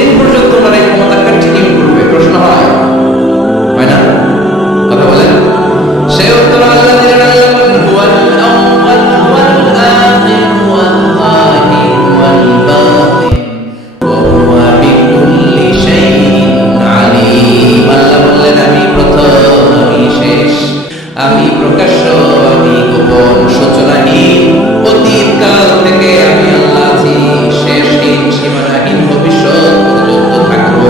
কতদিন পর্যন্ত ওনারা এই ক্ষমতা কন্টিনিউ করবে? প্রশ্ন হয় না? কথা বলেন। সে উত্তর আল্লাহ দিলেন, আল্লাহ বলেন হুয়াল আউয়াল ওয়াল আখির ওয়াল যাহির ওয়াল বাতিন ওয়া হুয়া বিকুল্লি শাইইন আলীম। আল্লাহ বললেন আমি প্রথম, আমি শেষ, আমি প্রকাশ্য, আমি গোপন, সূচনাহীন, অতীতকাল থেকে আমি আল্লাহ আছি, শেষহীন, সীমানাহীন, ভবিষ্যৎ পর্যন্ত থাকবো।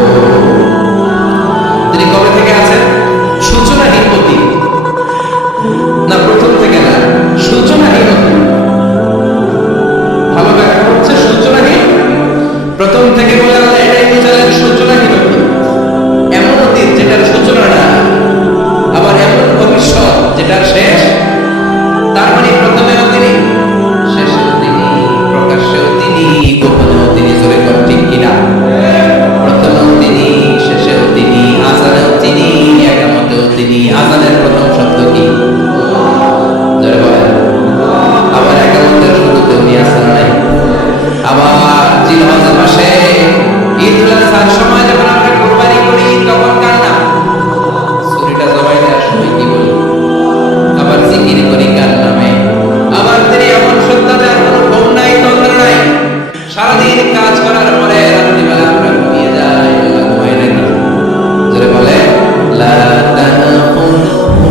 তিনি কবে থেকে আছেন? সূচনাহীন অতীত না, প্রথম থেকে না, সূচনাহীন অতীত। ভালো ব্যাখ্যা হচ্ছে সূচনাহীন। প্রথম থেকে বলে আল্লাহ এটাই বোঝালেন সূচনাহীন অতীত, এমন অতীত যেটার সূচনা না, আবার এমন ভবিষ্যৎ যেটার শেষ। তার মানে প্রথমেও তিনি, শেষেও তিনি, প্রকাশ্যেও তিনি, গোপনেও তিনি। জোরে কর ঠিক কিনা? প্রথমেও তিনি, শেষেও তিনি, আজানেও তিনি, একামতেও তিনি। আজানের প্রথম শব্দ কি? জোরে বলেন। আবার একামতের শুরুতে উনি আছেন নাই? আবার জিলহজের মাসে ঈদুল আজহার সময় যখন আমরা কুরবানি করি তখন কার নাম? ছুরিটা জবাই দেওয়ার সময় কি বলি? আবার জিকির করি কার নামে? আবার তিনি এমন সত্তা যার কোনো ঘুম নাই, তন্দ্রা নাই। সারাদিন কাজ করার পরে রাত্রিবেলা আমরা ঘুমিয়ে যাই, আল্লাহ ঘুমায় নাকি? জোরে বলে লা তাখুযুহু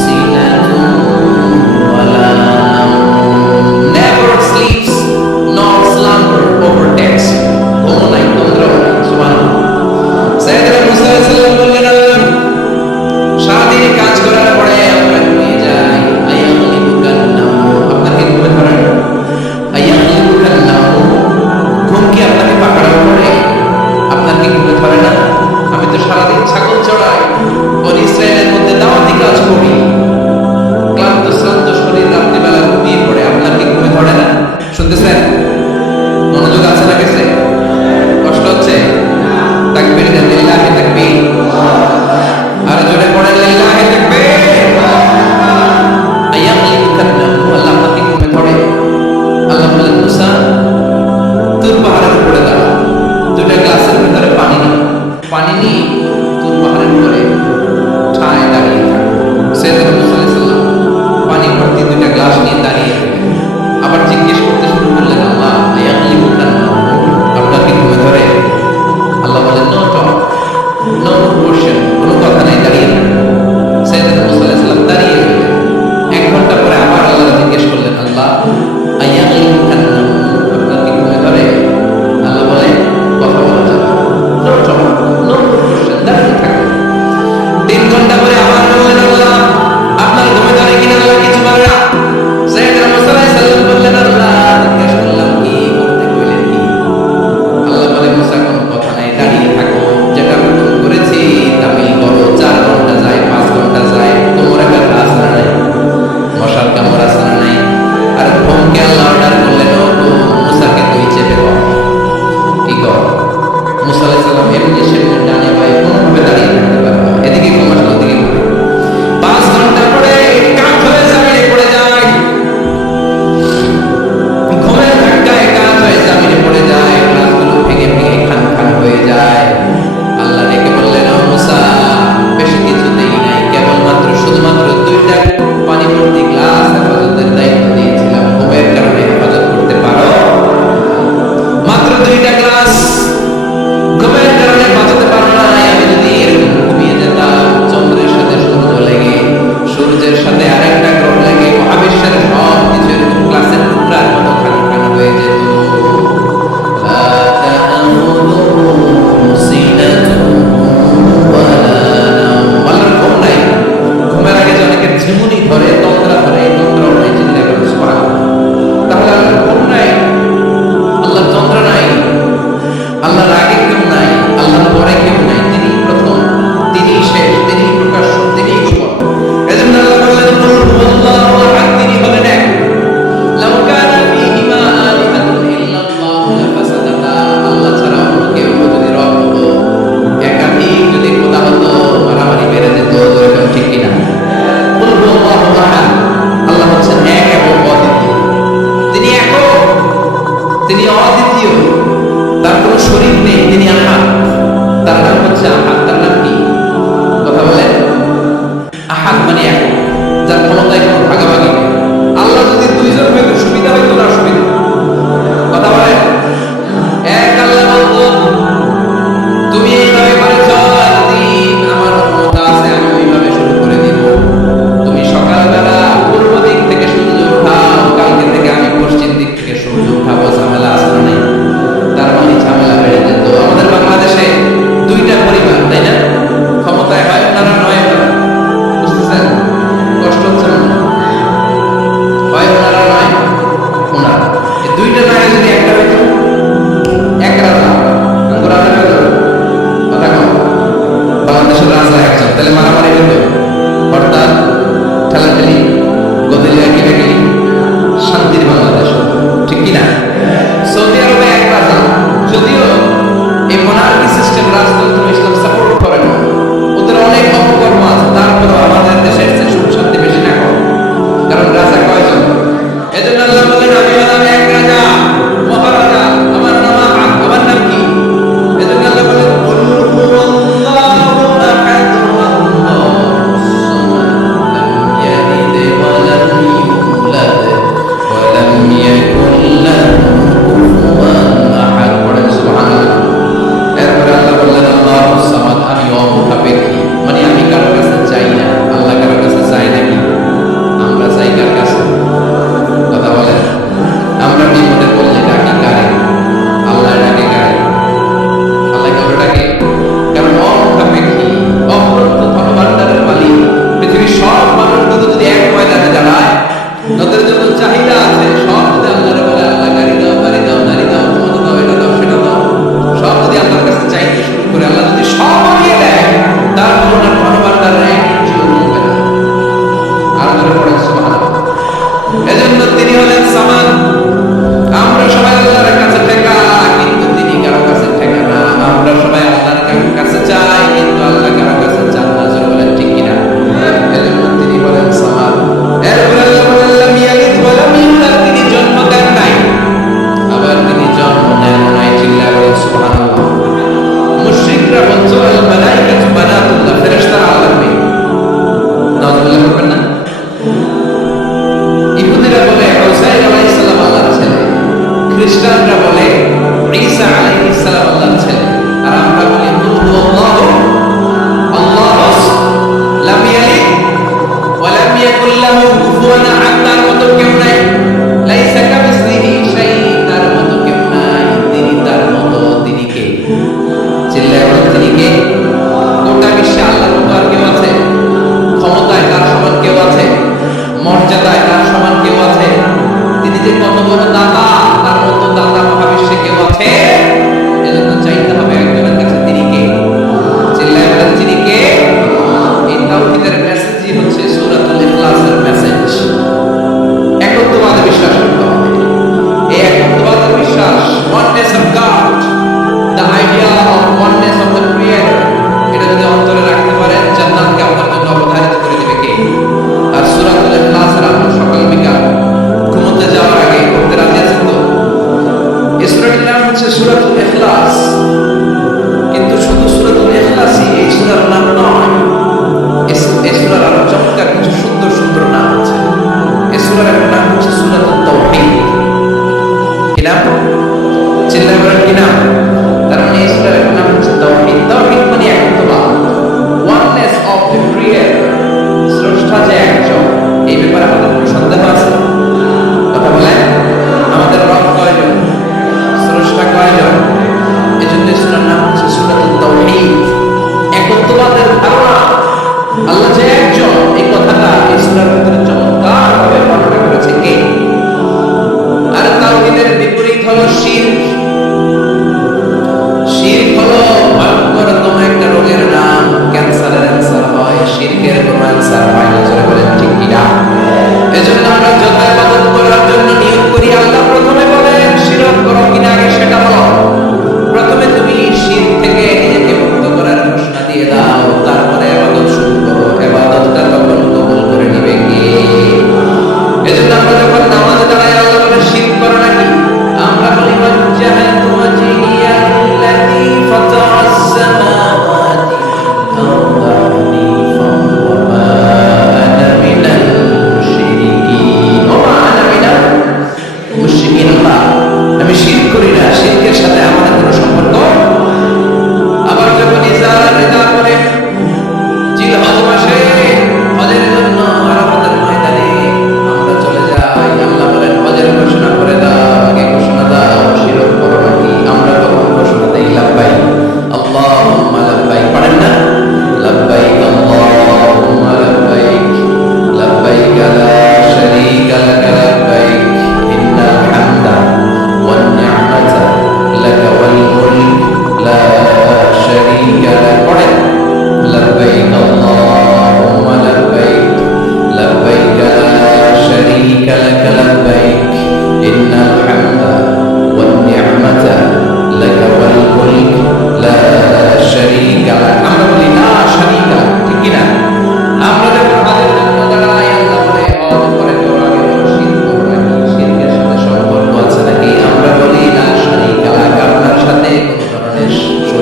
সিনাতুন ওয়ালা নাওম। Never sleeps nor slumber overtakes. ঘুম নাই, তন্দ্রাও নাই। সুবহানাল্লাহ। সাইয়েদনা মুসা আলাইহিস সালাম বললেন আল্লাহ সারাদিন কাজ করার পরে আমরা ঘুমিয়ে যাই। আয়াগলিবুকান নাওম। আপনাকে ঘুমে ধরে না? আয়াগলিবুকান নাওম। ঘুম কি আপনাকে পাকড়াও করে? আপনার কি ঘুমে ধরে না? আমি তো সারাদিন ছাগল চড়াই, বনি ইসরায়েলের মধ্যে দাওয়াতি কাজ করি, ক্লান্ত শ্রান্ত শরীর রাত্রিবেলা ঘুমিয়ে পড়ে। আপনার কি ঘুমে ধরে না? শুনতেছেন? মনোযোগ আছে না গেছে? কষ্ট হচ্ছে? তাকবীর দেন, লিল্লাহি তাকবীর। আর জোরে পড়েন লিল্লাহি তাকবীর। আয়াগলিবুকান নাওম। আল্লাহ আপনাকে ঘুমে ধরে? আল্লাহ বলেন মুসা তুর পাহাড়ের উপরে দাঁড়া, দুইটা গ্লাসের ভিতরে পানি নাও, পানি নিয়ে তুর পাহাড়ের উপরে ঠায় দাঁড়িয়ে থাক। সাইয়েদনা মুসা আলাইহিস সালাম পানি ভর্তি দুইটা গ্লাস নিয়ে দাঁড়িয়ে থাকলেন। আবার জিজ্ঞেস করতে শুরু করলেন আল্লাহ আয়াগলিবুকান নাওম, আপনার কি ঘুমে ধরে? আল্লাহ বলেন নো টক, নো কোশ্চেন, কোনো কথা নাই, দাঁড়িয়ে থাক। সাইয়েদনা মুসা আলাইহিস সালাম দাঁড়িয়ে রইলেন। 1 ঘন্টা পরে আবার আল্লাহ জিজ্ঞেস করলেন আল্লাহ আয়াগলিবুকান নাওম, আপনার কি ঘুমে ধরে? আল্লাহ বলে কথা বলা যাবে, নো টক, নো কোশ্চেন, দাঁড়িয়ে থাকবেন। 3 ঘন্টা পরে আবার বললেন আল্লাহ আপনার ঘুমে ধরে কিনা? আল্লাহ কিছু বলে না। সাইয়েদনা মুসা আলাইহিস সালাম বললেন আল্লাহ জিজ্ঞেস করলাম কি করতে কইলেন কি? আল্লাহ বলে মুসা কোনো কথা নাই, দাঁড়িয়ে থাকো, যেটা হুকুম করেছি তামিল করো। 4 ঘন্টা যায়, 5 ঘন্টা যায়, তোমার একটা আসরা নাই, মশার কামড় আসরা নাই। আর ঘুমকে আল্লাহ অর্ডার করলেন ও মুসাকে তুই চেপে কর। কি কর? মুসা আলাইহিস সালাম এমনি সেমনি ডানে বায়ে কোনোভাবে দাঁড়িয়ে থাকতে পারে না। এদিকে ঘুম আসলো, ওদিকে ঘুম। 5 ঘন্টা পরে কাত হয়ে জমিনে পড়ে যায়, ঘুমের ধাক্কায় কাত হয়ে জমিনে পড়ে যায়, গ্লাসগুলো ভেঙে ভেঙে খান খান হয়ে যায়। আল্লাহ ডেকে বললেন ও মুসা বেশি কিছু দেই নাই, কেবলমাত্র শুধুমাত্র 2টা পানি ভর্তি গ্লাস হেফাজতের দায়িত্ব দিয়েছিলাম। ঘুমের কারণে হেফাজত করতে পারো? মাত্র 2টা গ্লাস, ঘুমের কারণে বাঁচাতে পারো না। আমি যদি এরকম ঘুমিয়ে যেতাম, চন্দ্রের সাথে সূর্য লেগে, সূর্যের সাথে আরেকটা গ্রহ লেগে, মহাবিশ্বের সব কিছু এরকম গ্লাসের টুকরার মতো খান খান হয়ে যেত। লা তাখুযুহু সিনাতুন ওয়ালা নাওম। আল্লাহর ঘুম নাই। ঘুমের আগে যে অনেকের ঝিমুনি ধরে, তন্দ্রা ধরে, এই তন্দ্রাও নাই। চিন্তা করেন সুবহানাল্লাহ। তাহলে আল্লাহর ঘুম নাই, আল্লাহর তন্দ্রা নাই, আল্লাহর আগে কেউ নাই, আল্লাহর পরে কেউ নাই। তিনি প্রথম, তিনি শেষ, তিনি প্রকাশ্য, তিনি গোপন। এজন্য আল্লাহ বললেন কুল হুয়াল্লাহু আহাদ, তিনি হলেন এক। লাউ কানা ফীহিমা আলিহাতুন ইল্লাল্লাহু লাফাসাদাতা। আল্লাহ ছাড়া অন্য কেউ যদি রব হতো, একাধিক যদি খোদা হতো, মারামারি বেড়ে যেত। এরকম ঠিক কিনা? কুল হুয়াল্লাহু আহাদ, আল্লাহ হচ্ছেন এক এবং অদ্বিতীয়। তিনি একক, তিনি অদ্বিতীয়, তার কোনো শরীক নেই, তিনি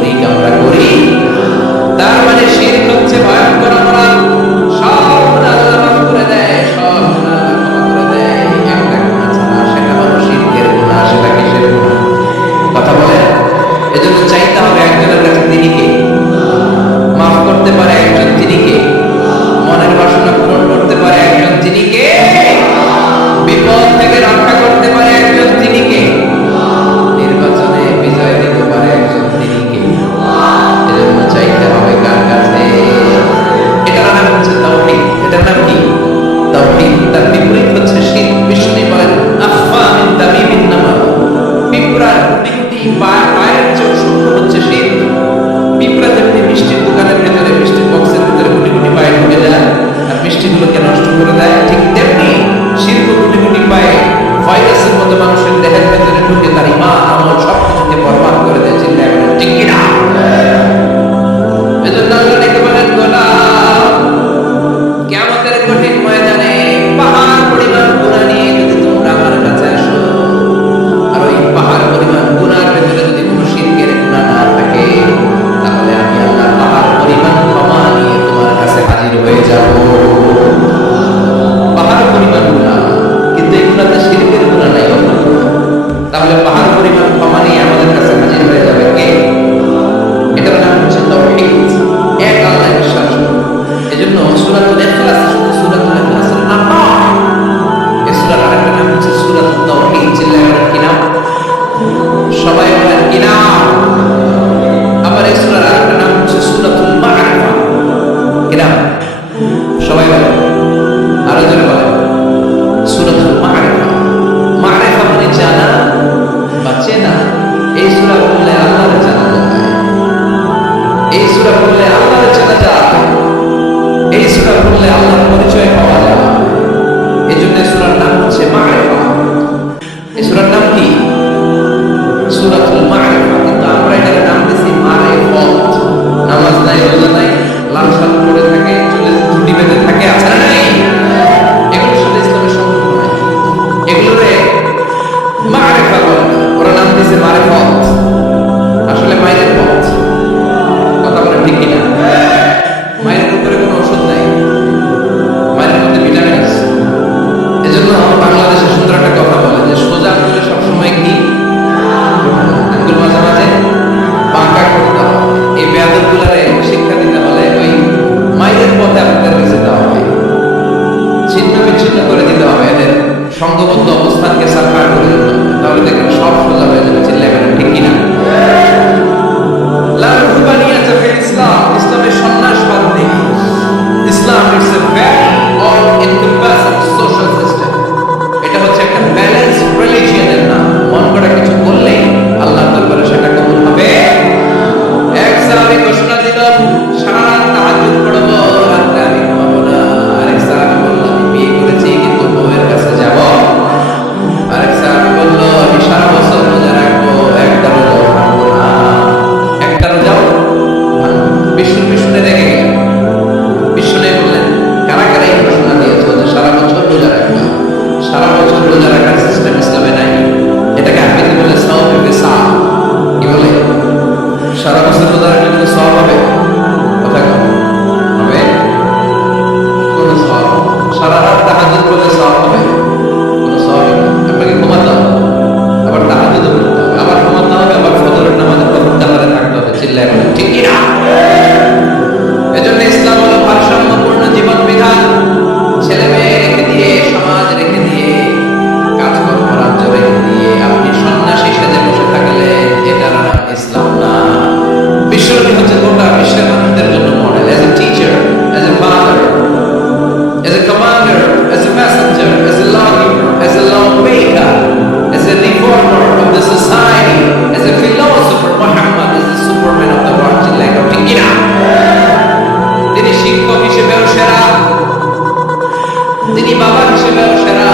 শরীক আমরা করি। তার মানে শিরক হচ্ছে ভয়ঙ্কর অপরাধ। সব গুনাহ আল্লাহ মাফ করে দেয়, সব গুনাহ আল্লাহ ক্ষমা করে দেয়, একটা গুনাহ ছাড়া, সেটা হলো শিরকের গুনাহ। সেটা কিসের গুনাহ? কথা বলে। এজন্য চাইতে হবে একজনের কাছে, তিনি কে? মাফ করতে পারে একজন, তিনি কে? মনের বাসনা পূরণ করতে পারে একজন, তিনি কে? বিপদ থেকে রক্ষা করতে পারে একজন, তিনি কে? নির্বাচনে বিজয় দিতে পারে একজন, তিনি কে? এজন্য চাইতে হবে কার কাছে? এটার নাম হচ্ছে তাওহীদ। এটার নাম কি? তাওহীদ। তার বিপরীত হচ্ছে শিরক। বিষ্ণু বলেন আখফা মিন তামিমিন নামাল। পিঁপড়ার কুটি পায়ের চেয়ে সূক্ষ্ম হচ্ছে শিরক। পিঁপড়া যেমনি মিষ্টির দোকানের ভেতরে, মিষ্টির বক্সের ভেতরে কুটি কুটি পায়ে ঢুকে যায় আর মিষ্টিগুলোকে নষ্ট করে দেয়, ঠিক তেমনি শিরক কুটি কুটি পায়ে ভাইরাসের মতো মানুষের দেহের ভেতরে ঢুকে তার ঈমান আমল সবকিছুকে বরবাদ করে দেয়। চিন্তা করেন ঠিক কিনা? এজন্য আল্লাহ ডেকে বলেন, গোলাম, কিয়ামতের কঠিন ময়দানে পাহাড় পরিমাণ গুনাহ নিয়ে যদি তোমরা আমার কাছে আসো, আর ওই পাহাড় পরিমাণ গুনার ভেতরে যদি কোনো শিরকের গুনাহ না থাকে, তাহলে আমি আল্লাহ পাহাড় পরিমাণ ক্ষমা নিয়ে তোমার কাছে হাজির হয়ে যাব। পাহাড় পরিমাণ গুনাহ, কিন্তু এই গুনাহতে শিরকের গুনাহ নাই, অন্য গুনাহ। তাহলে পাহাড় পরিমাণ ক্ষমা নিয়ে আমাদের কাছে হাজির হয়ে যাবে কে? এটার নাম হচ্ছে তাওহীদ। এক আল্লাহ বিশ্বাস। এজন্য সূরাতুল ইখলাস শুধু সূরাতুল ইখলাসের নাম নয়, এই সূরার আরেকটা নাম হচ্ছে সূরাতুত তাওহীদ। চিল্লায়ে বলেন কি নাম? সবাই বলেন কি নাম? আবার এই সূরার আরেকটা নাম হচ্ছে সূরাতুল মা'রিফা। কি নাম? সবাই বলেন, আরো জোরে বলেন। সূরাতুল মা'রিফা। মা'রিফা মানে জানা বা চেনা। এই সূরা পড়লে আল্লাহর জানা যায়, এই সূরা পড়লে আল্লাহর চেনা যায়, এই সূরা পড়লে আল্লাহর পরিচয় পাওয়া যায়। এজন্য সূরার নাম হচ্ছে মা'রিফা। এই সূরার নাম কি? সূরাতুল মা'রিফা। কিন্তু আমরা এটার নাম দিয়েছি মা'রিফাত। নামাজ নাই, রোজা নাই, লাল শাল পরে থাকে, চুলে ঝুঁটি বেঁধে থাকে, আছে না নাই? এগুলোর সাথে ইসলামের সম্পর্ক নাই। এগুলোরে মা'রিফা বলে না, ওরা নাম দিয়েছে মা'রিফাত। আসলে মায়ের পথ। কথা বলেন ঠিক কিনা? মায়ের উপরে কোনো ওষুধ নাই, মায়ের মধ্যে ভিটামিন আছে। এজন্য বাংলাদেশে সুন্দর একটা কথা বলে যে সোজা আঙুলে সবসময় কি আঙ্গুল মাঝে মাঝে বাঁকা করতে হবে। এই বেয়াদবগুলারে শিক্ষা দিতে হলে ওই মায়ের পথে আপনাদের কাছে দেওয়া হবে, ছিন্ন বিচ্ছিন্ন করে দিতে হবে, এদের সংঘবদ্ধ অবস্থানকে সারফার করে দিতে হবে। তাহলে দেখবেন সব সোজা হয়ে যাবে। চিল্লায় বলেন ঠিক কিনা? লা রুহবানিয়াতা ফিল ইসলাম। ইসলামের সন্ন্যাসবাদ নেই। Islam it's a very all encompassing social system. এটা হচ্ছে একটা ব্যালেন্স রিলিজিয়নের নাম। মন করা কিছু করলে আল্লাহর দরবারে সেটা কবুল হবে। এক সাহাবী ঘোষণা দিল, সারা রাত তাহাজ্জুদ পড়ব, রাতে আমি ঘুমাবো না। আরেক সাহাবী বলল, আমি বিয়ে করেছি কিন্তু বউয়ের কাছে যাব। আরেক সাহাবী বলল, আমি সারা বছর রোজা রাখবো, একটা রোজাও ভাঙবো না, একটা রোজাও ভাঙবো না। বিষ্ণু রেগে গেলেন। বিষ্ণু বললেন, কারা কারা এই ঘোষণা দিয়েছো যে সারা বছর রোজা রাখবা? সারা বছর রোজা রাখার সিস্টেম ইসলামে নাই। এটাকে আরবিতে বলে সাওমে বিসাম। কি বলে? সারা বছর রোজা রাখলে কোনো সওয়াব হবে? কথা কম হবে? কোনো সওয়াব হবে না। সারা রাত তাহাজ্জুদ পড়লে সওয়াব হবে? কোনো সওয়াব হবে না। আপনাকে ঘুমাতে হবে, আবার তাহাজ্জুদ পড়তে হবে, আবার ঘুমাতে হবে, আবার ফজরের নামাজে প্রথম কাতারে থাকতে হবে। চিল্লায় বলেন ঠিক কি না? এজন্য ইসলাম হলো ভারসাম্যপূর্ণ জীবন বিধান। ছেলে মেয়ে রেখে দিয়ে, সমাজ রেখে দিয়ে, কাজকর্ম রাজ্য রেখে দিয়ে আপনি সন্ন্যাসী সেজে বসে থাকলে এটার নাম ইসলাম না। বিশ্বনবী হচ্ছে গোটা বিশ্বের মানুষদের জন্য model. As a teacher, as a father, as a commander, as a Messenger, as a lawgiver, as a lawmaker, as a reformer of the society, as a philosopher, Muhammad is the superman of the world. চিল্লায় ঠিক কিনা? তিনি শিক্ষক হিসেবেও সেরা, তিনি বাবা হিসেবেও সেরা,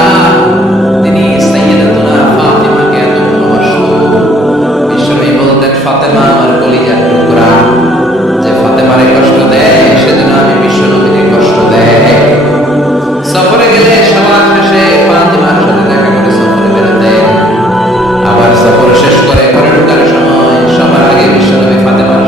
তিনি সাইয়্যিদাতুনা ফাতিমাকে এত ভালোবাসতো। বিশ্বনবী বলতেন, ফাতেমা আমার কলিজার টুকরা, যে ফাতেমারে কষ্ট দেয় সেজন্য আমি বিশ্বনবীকে কষ্ট দেয়। সফরে গেলে সবার শেষে ফাতিমার সাথে দেখা করে সফরে বেরোতেন। আবার সফর শেষ করে ঘরে ঢোকার সময় সবার আগে বিশ্বনবী ফাতেমার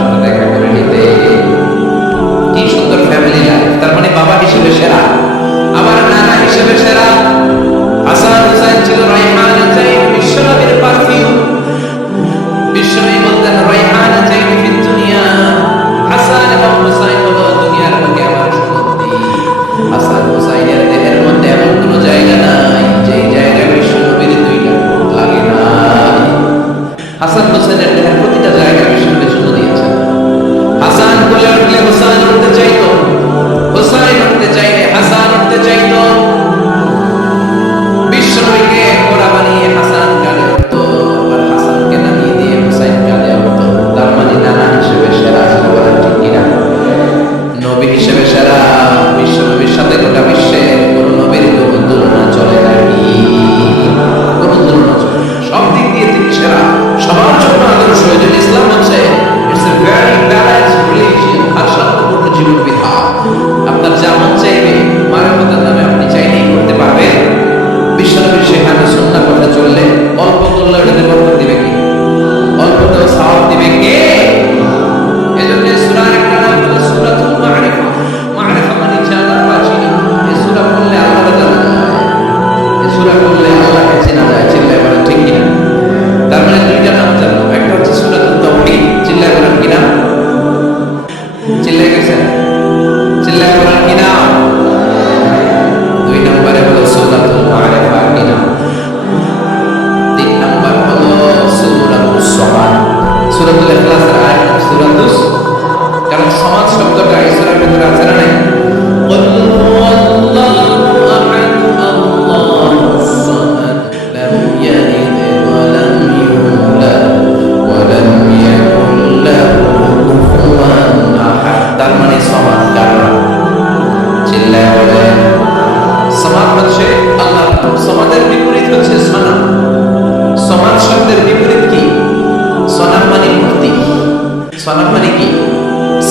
কি?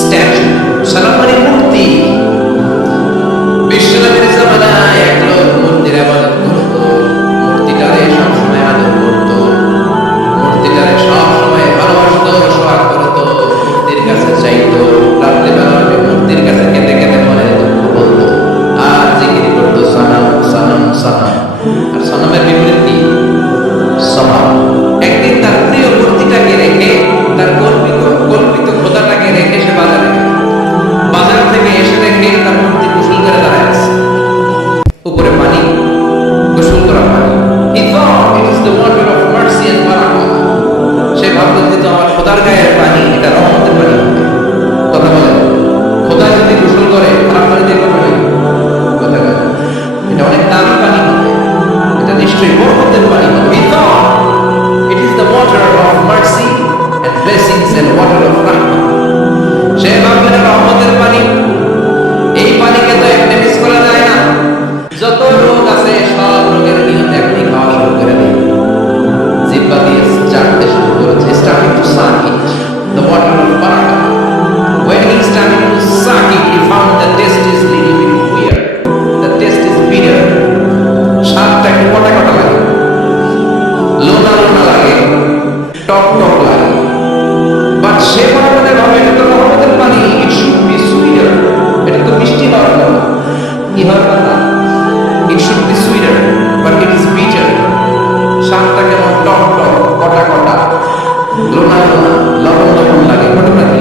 স্ট্যাচু। সালাম মানে মূর্তি। বিশ্বনবীর জামানায় এক লোক মূর্তির ইবাদত করত, মূর্তিটারে সবসময় আদর করত, মূর্তিটারে সবসময় ভালোবাসত, সোহাগ করত, মূর্তির কাছে চাইতো, রাত্রিবেলা উঠে মূর্তির কাছে কেঁদে কেঁদে মনের দুঃখ বলতো, আর জিকির করতো সানাম সানাম সানাম। আর সানামের বিপরীত কি? সমাম। একদিন তার প্রিয় মূর্তিটাকে রেখে, তার কল্পিত খোদাটাকে রেখে সে বাজার থেকে এসে দেখে তার মূর্তি গোসল করে দাঁড়ায় আছে, উপরে পানি, গোসল করা পানি। He thought it is the water of mercy and barakah. সে ভাবতো যেহেতু আমার খোদার গায়ের পানি, এটা রহমতের পানি হবে। কথা বলেন, খোদা যদি গোসল করে খারাপ পানি দিয়ে করবে নাকি? কথা বলেন, এটা অনেক দামি পানি হবে, এটা নিশ্চয়ই বরকতের পানি হবে। He thought it is the water of mercy and blessings and water of rahmah. সে ভাবলেন রহমতের পানি, এই পানিকে তো এমনি মিস করা যায় না। যত রোগ আছে সব রোগের নিয়তে আপনি খাওয়া শুরু করে দিন, জিহ্বা দিয়ে চাটতে শুরু করেছে। Starting two suck it, the water of barakah. When he started to suck it, he found the taste is little bit weird. The taste is bitter. স্বাদটা একটু কটা কটা লাগে, লোনা লোনা লাগে, টক টক লাগে। বাট সে মনে মনে ভাবে এটা তো রহমতের পানি, ইট শুড বি সুইটার, এটা তো মিষ্টি হওয়ার কথা। কি হওয়ার কথা? It should be sweeter, but it is bitter. স্বাদটা কেমন টক টক, কটা কটা, লোনা লোনা, লবণ লবণ লাগে। ঘটনা কি?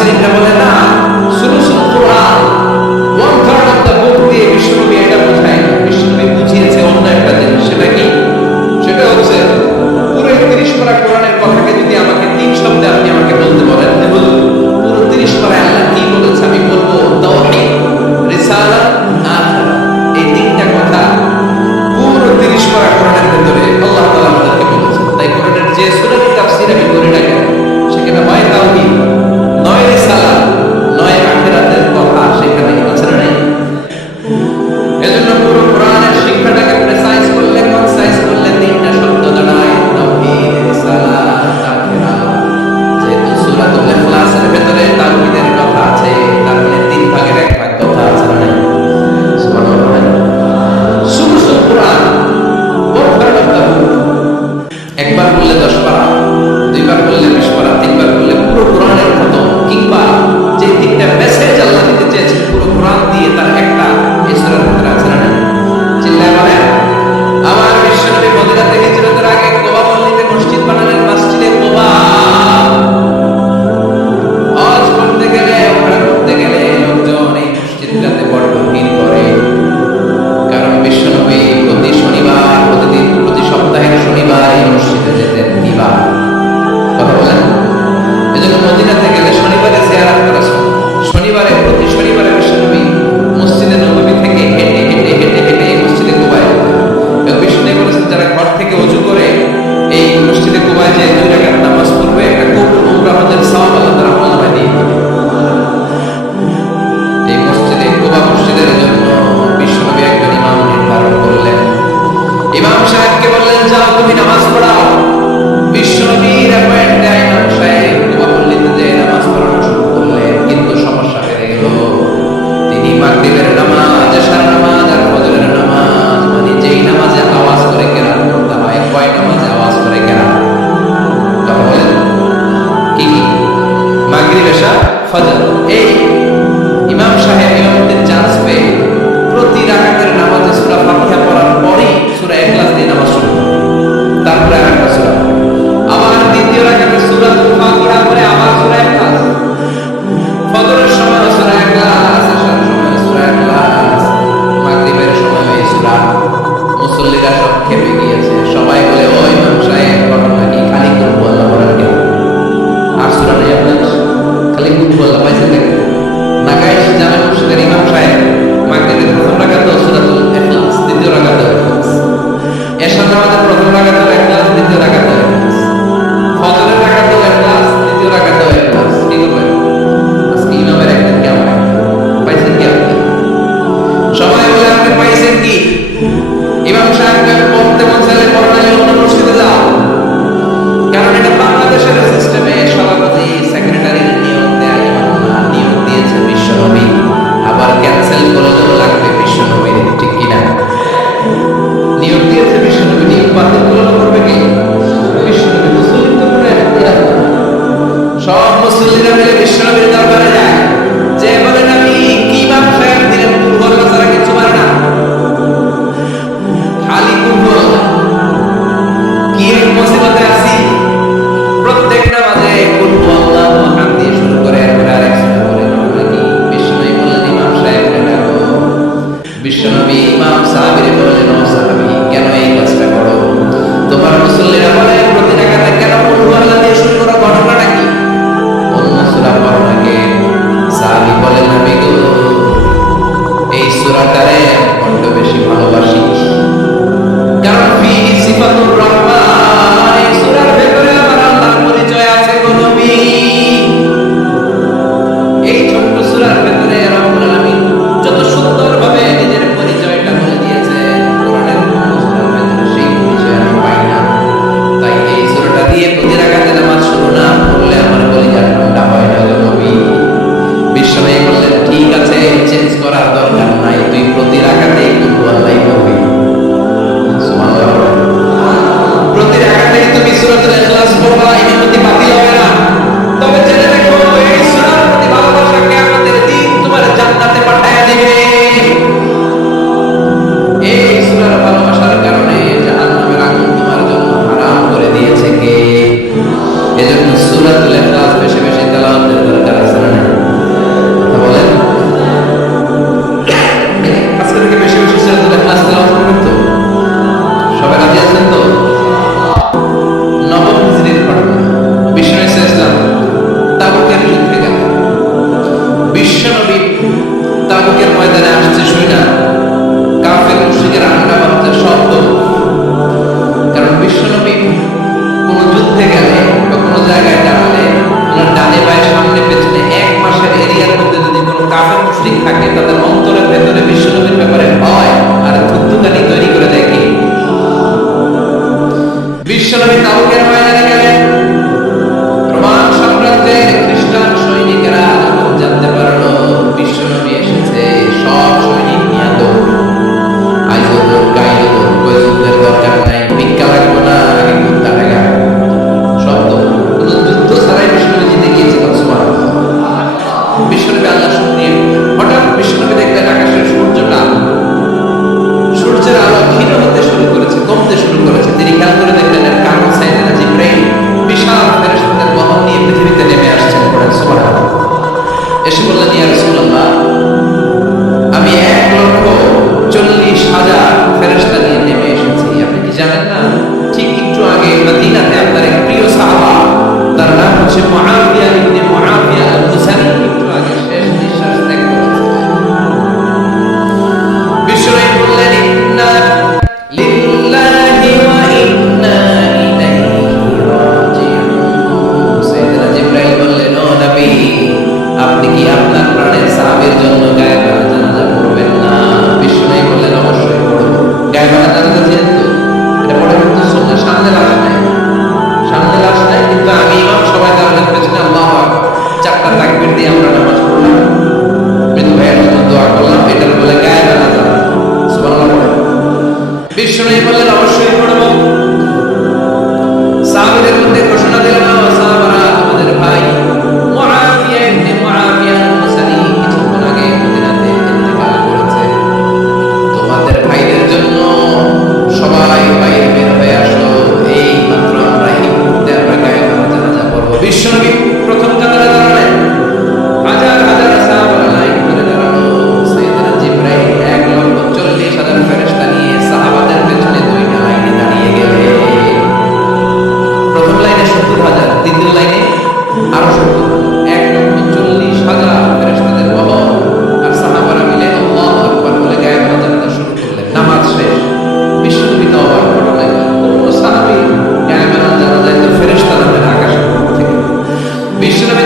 মুফাসসিরিনরা বলে না, সুলুসুল কুরআন, one third of the book দিয়ে বিশ্বনবী এটা বোঝায় না। বিশ্বনবী বুঝিয়েছে অন্য একটা জিনিস। সেটা কি? সেটা হচ্ছে পুরো 30 পারা কোরআনের কথাকে যদি আমাকে 3 শব্দে আপনি আমাকে বলতে বলেন যে হুজুর পুরো 30 পারায় আল্লাহ কি বলেছে, আমি বলবো তাওহীদ, রিসালাত, আখিরাত। এই তিনটা কথা পুরো 30 পারা কোরআনের ভিতরে আল্লাহ তাআলা আমাদেরকে বলেছেন। তাই কোরআনের যে সূরার তাফসীর আমি করি না কেন, সেখানে হয় তাওহীদ, নয় রিসালাত, নয় আখিরাতের কথা সেখানে আছে না নাই? এজন্য পুরো কোরআনের শিক্ষাটাকে প্রেসাইজ করলে, কনসাইজ করলে তিনটা শব্দ দাঁড়ায়, তাওহীদ, রিসালাত, আখিরাত। যেহেতু সূরাতুল ইখলাসের ভিতরে তাওহীদের কথা আছে, তার মানে 3 ভাগের 1 ভাগ কথা আছে না নাই? সুবহানাল্লাহ। সুলুসুল কুরআন, one third of the book. একবার বললে 10 পারা, দুইবার বললে 20 পারা, তিনবার বললে পুরো কোরআনের খতম। কিংবা যে তিনটা মেসেজ আল্লাহ দিতে চেয়েছেন পুরো কোরআন দিয়ে তার একটা এই সূরার ভিতরে আছে না নাই? চিল্লায় বলেন। আমার বিশ্বনবী মদিনা থেকে হিজরতের আগে কুবা পল্লীতে মসজিদ বানালেন, মসজিদে কুবা। হজ করতে গেলে, উমরা করতে গেলে লোকজন এই মসজিদটাতে বড় ভিড় করে। কারণ বিশ্বনবী প্রতি শনিবার, প্রতিদিন, প্রতি সপ্তাহের শনিবার এই মসজিদে যেতেন। কিবার কথা বলেন। এজন্য মদিনাতে গেলে শনিবারে জিয়ারত করা সুন্নাত। শনিবারে, প্রতি শনিবারে বিশ্বনবী মসজিদে নববী থেকে হেঁটে হেঁটে হেঁটে হেঁটে এই মসজিদে কুবায় যেতেন। এবং বিশ্বনবী বলেছেন যারা ঘর থেকে ওযু করে এই মসজিদে কুবায় যে 2 রাকাত নামাজ পড়বে, একটা কবুল উমরা হজের সওয়াব আল্লাহ তাআলা আল্লাহ দিয়ে দিবেন। এই মসজিদে কুবা মসজিদের জন্য বিশ্বনবী একজন ইমাম নির্ধারণ করলেন। ইমাম সাহেবকে বললেন যাও তুমি নামাজ পড়াও। বিশ্বনবীর অ্যাপয়েন্ট ইমাম সাহেব কুবা পল্লীতে যে নামাজ পড়ানো শুরু করলেন। কিন্তু সমস্যা বেড়ে গেল। তিনি মাগরিবের নামাজ, এশার নামাজ আর ফজরের নামাজ, মানে যেই নামাজে আওয়াজ করে কেরাত করতে হয়, কয় নামাজে আওয়াজ করে কেরাত? কথা বলেন কি কি? মাগরিব, এশা, ফজর। এই ইমাম সাহেব ইমামতির চান্স পেয়ে প্রতি রাকাতের নামাজে সূরা ফাতিহা পড়ার পরেই সূরা ইখলাস দিয়ে নামাজ শুরু করে। তারপরে আরেকটা সূরা, আবার দ্বিতীয় রাকাতে সূরাতুল ফাতিহা পড়ে আবার সূরা ইখলাস। ফজরের সময় সূরা ইখলাস, এশার সময় সূরা ইখলাস, মাগরিবের সময় এই সূরা। মুসল্লিরা সব খেপে গিয়েছে। সবাই বলে ও ইমাম সাহেব ঘটনা কি? খালি কুল আল্লাহ পড়ার কেন? আর সূরা নেই আপনার? খালি কুল আল্লাহ পাইছেন নাকি? নাগাইশ জামে মসজিদের ইমাম সাহেব মাগরিবের প্রথম রাকাতে সূরাতুল ইখলাস, দ্বিতীয় রাকাতে ইখলাস। এশার নামাজের প্রথম রাকাতে ইখলাস, দ্বিতীয় রাকাতে ইখলাস। ফজরের রাকাতে ইখলাস, দ্বিতীয় রাকাতে ইখলাস। কি করবেন? আজকে ইমামের একদিন কি আমার একদিন? পাইছেন কি আপনি? সবাই বলে আপনি পাইছেন কি? ইমাম সাহেবকে পড়তে মন চাইলে পড়ালে অন্য মসজিদে যাও। কারণ এটা বাংলাদেশের সিস্টেমে সভাপতি সেক্রেটারির নিয়োগ দেয় ইমাম না, নিয়োগ দিয়েছে বিশ্বনবী। আবার ক্যান্সেল করলেও লাগবে বিশ্বনবীর, ঠিক কিনা? নিয়োগ দিয়েছে বিশ্বনবী, নিয়োগ বাতিল করলেও করবে কি? বিশ্বনবী। মুসলিম তো করে সব মুসল্লিরা মিলে বিশ্বনবীর দরবারে যায়, যে বলেন আমি কি ইমাম সাহেব দিলেন কুল আল্লাহ ছাড়া কিছু পারে না, খালি কুল আল্লাহ। কি এক মুসিবতে আছি, প্রত্যেক নামাজে কুল আল্লাহ হাত দিয়ে শুরু করে এরপরে আরেক সূরা পড়ে। নাকি বিশ্বনবী বললেন ইমাম সাহেব ডাকো। বিশ্বনবী ইমাম সাহাবীরে বললেন ও সাহাবী কেন এই কাজটা করো? তোমার মুসল্লিরা বলে প্রতি রাকাতে কেন কুল আল্লাহ দিয়ে শুরু করো? ঘটনাটা কি? অন্য সূরা পড়ো নাকি?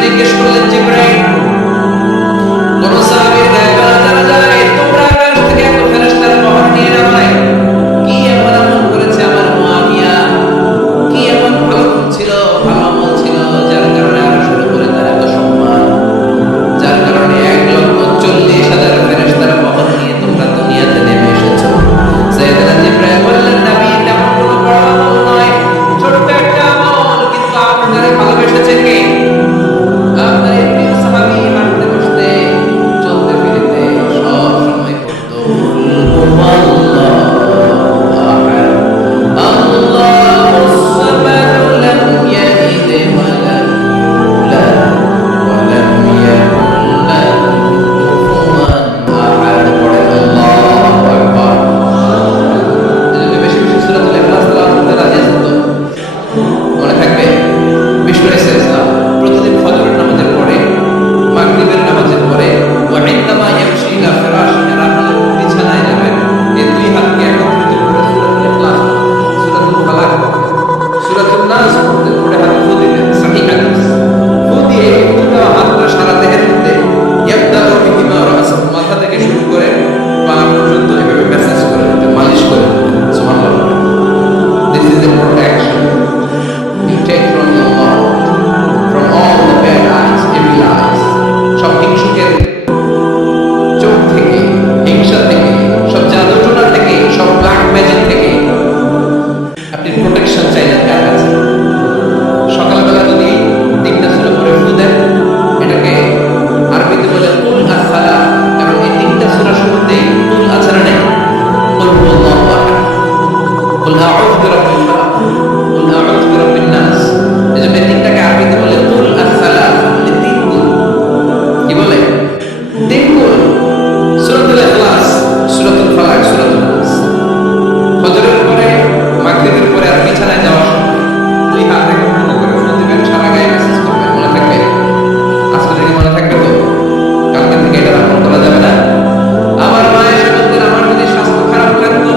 জিজ্ঞেস করলেন জিবরাইল কোন সাহাবীর গায়ে বেলা জানা যায় তোমরা আকাশ থেকে এত ফেরেশতার বহর নিয়ে নাও নাই কি এমন আমল করেছে আমার মুআবিয়া কি এমন ভালো ছিল ভালো আমল ছিল যার কারণে আরশের উপরে তার এত সম্মান যার কারণে 1,40,000 ফেরেশতার বহর নিয়ে তোমরা দুনিয়াতে নেমে এসেছো সাইয়েদনা জিবরাইল বললেন নবী তেমন কোনো বড় আমল নয় ছোট্ট একটা আমল কিন্তু আপনারে ভালোবেসেছে কে আপনার এই প্রিয় সাহাবী হাঁটতে বসতে চলতে ফিরতে সব সময় পড়তো আল্লাহুস সামাদ লাম ইয়ালিদ ওয়া লাম ইউলাদ ওয়া লাম ইয়াকুল লাহু কুফুয়ান আহাদ পড়েন আল্লাহু আকবার এজন্য বেশি বেশি সূরাতুল ইখলাস তেলাওয়াত করতে রাজি আছেন তো মনে থাকবে বিষ্ণু ইসলাম প্রতিদিন ফজরের নামাজের পরে মাগরিবের নামাজের পরে ওয়া ইনদামা ইয়ামশি ইলা ফিরাশিহি রাহলে বিছানায় যাবেন এই দুই হাতকে একত্রিত করে সূরাতুল ইখলাস সূরাতুল ফালাক সূরাতুল নাস পড়ে হাতে ফু দিলেন সহিহ হাদিস ফু দিয়ে দুটো হাতটা সারা দেহের মধ্যে ইয়াবদাউ বিহিমা রাস মাথা থেকে শুরু করে পা পর্যন্ত এভাবে ম্যাসাজ করে দিতে মালিশ করে দিতে সুবহানাল্লাহ this is a protection you take from your Lord, from all the bad eyes, evil eyes, সব হিংসুকের চোখ থেকে, হিংসা থেকে, সব জাদুটোনা থেকে, সব ব্ল্যাক ম্যাজিক থেকে আপনি প্রোটেকশন চাইলেন কার কাছে? সকালবেলা যদি 3টা সূরা পড়ে ফু দেন, এটাকে আরবিতে বলে কুল আসালা, এবং এই 3টা সূরা শুরুতেই কুল আছাড়া নেই, কুল হুয়াল্লাহু আহাদ, কুল আউযু বিরাব্বিল ফালাক, কুল আউযু বিরাব্বিন নাস। এজন্য এই 3টাকে আরবিতে বলে কুল আসালা, মানে 3 কুল। কি বলে? 3 কুল। সূরাতুল ইখলাস, সূরাতুল ফালাক, সূরাতুল নাস। ফজরের পরে, মাগরিবের পরে আর বিছানায় যাওয়ার সময় দুই হাত একত্রিত করে ফু দিবেন, সারা গায়ে মেসেজ করবেন। মনে থাকবে? আজকে থেকে মনে থাকবে তো? কালকে থেকে এটা আমল করা যাবে না? আমার মা এসে বলতেন আমার যদি স্বাস্থ্য খারাপ লাগতো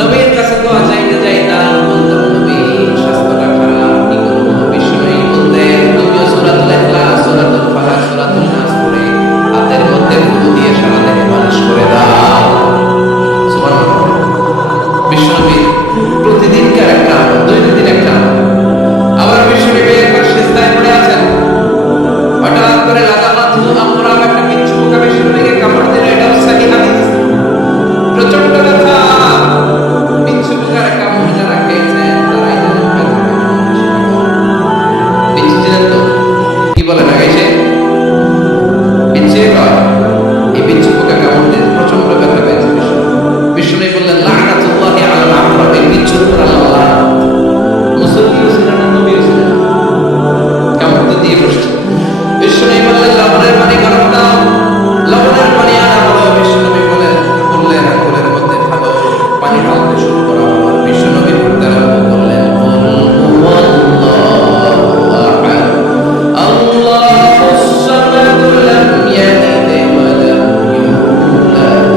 নবীর কাছে দোয়া চাইতে যাইতাম, বলতাম নবী স্বাস্থ্যটা খারাপ কি করবো? বিষ্ণুই বলতেন তুমিও সূরাতুল ইখলাস, সূরাতুল ফালাক, সূরাতুল নাস পড়ে হাতের মধ্যে ফু দিয়ে সারা দেহে মালিশ করে দাও। সুবহানাল্লাহ। বিশ্বনবী প্রতিদিনকার একটা আমল, দৈনন্দিন একটা আমল। আবার বিশ্বনবী একবার সিজদায় পড়ে আছেন, হঠাৎ করে লাদামাতু আমরাম একটা বিচ্ছু পোকা বিশ্বনবীকে কামড় দিল। এটাও সহিহ হাদিস। প্রচন্ড ব্যথা, বিচ্ছু পোকার কামড় যারা খেয়েছেন তারাই জানেন ব্যথা কেমন। বিচ্ছু ছিলেন তো? কি বলে না গাইছে? বিচ্ছু হয়। এই বিচ্ছু পোকা কামড় দিয়ে প্রচন্ড ব্যথা পেয়েছে বিশ্বনবী বললেন লা'নাতুল্লাহি আলাল আকরাব, এই বিচ্ছুর উপর আল্লাহর লানত। মুসলমানও ছিলেন না, নবীও ছিলেন না, কামড় তো দিয়ে বসছে। বিশ্বনবী বললেন লবণের পানি গরম দাও, লবণের পানি আনা হলো। বিশ্বনবী বললেন আঙ্গুলের মধ্যে ভালো পানি ঢালতে শুরু করা হলো। বিশ্বনবী পড়তে আরম্ভ করলেন কুল হুয়াল্লাহু আহাদ, আল্লাহুস সামাদ লাম ইয়ালিদ ওয়া লাম ইউলাদ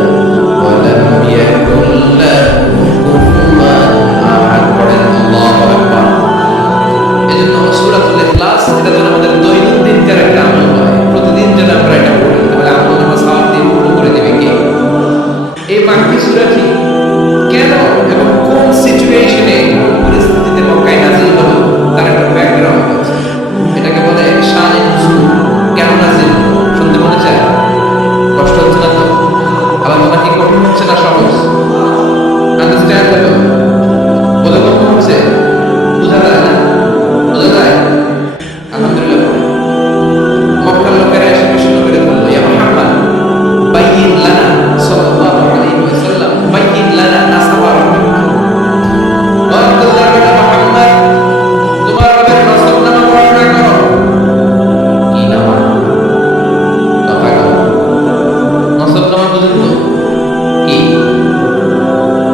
ওয়া লাম ইয়াকুল লাহু কুফুয়ান আহাদ। পড়েন আল্লাহু আকবার। এজন্য সূরাতুল ইখলাস এটা যেন আমাদের দৈনন্দিনকার একটা আমল হয়, প্রতিদিন যেন আমরা এটা পড়ি, তাহলে আমল নামা সওয়াব দিয়ে পূর্ণ করে দিবে কে? এই মাক্কি সূরাটি কেন এবং কোন সিচুয়েশনে, কোন পরিস্থিতিতে মক্কায় নাযিল হলো তার একটা ব্যাকগ্রাউন্ড আছে। এটাকে বলে শানে নুজুল। কেন নাযিল হলো শুনতে মনে চায়? কষ্ট হচ্ছে না তো? আলোচনা কি কঠিন হচ্ছে না সহজ? আন্ডারস্ট্যান্ড হলো? বোঝা কখন হচ্ছে? বোঝা যায় না? বোঝা যায়? আলহামদুলিল্লাহ। মক্কার লোকেরা এসে বিশ্বনবীকে বলল ইয়া মুহাম্মদ বাইয়িন লানা সাল্লাল্লাহু আলাইহি ওয়াসাল্লাম বাইয়িন লানা নাসাবা রাব্বিক। ও আব্দুল্লাহর বেটা মুহাম্মদ, তোমার রবের নাসবনামা বর্ণনা করো। কি নামা? কথা কও। নাসবনামা বুঝেন তো? কি?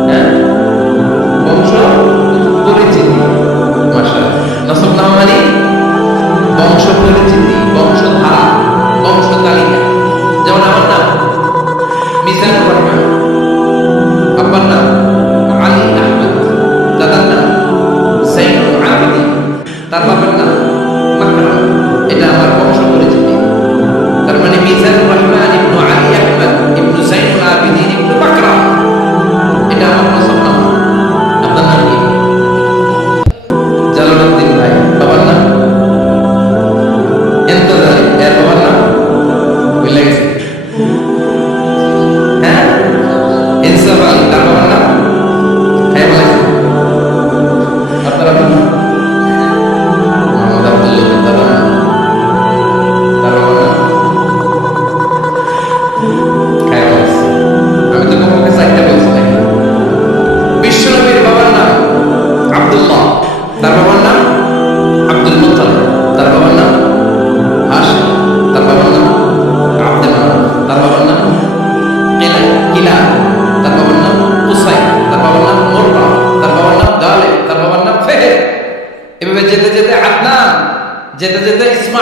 হ্যাঁ? বংশ পরিচিতি। মাশাআল্লাহ। নাসবনামা মানে বংশ পরিচিতি, বংশধারা, বংশ তালিকা। যেমন আমার নাম মিজানুর রহমান, আব্বার নাম আলী আহমদ, দাদার নাম জাইনুল আবেদিন, তার বাবার নাম মাকরাম। এটা আমার বংশ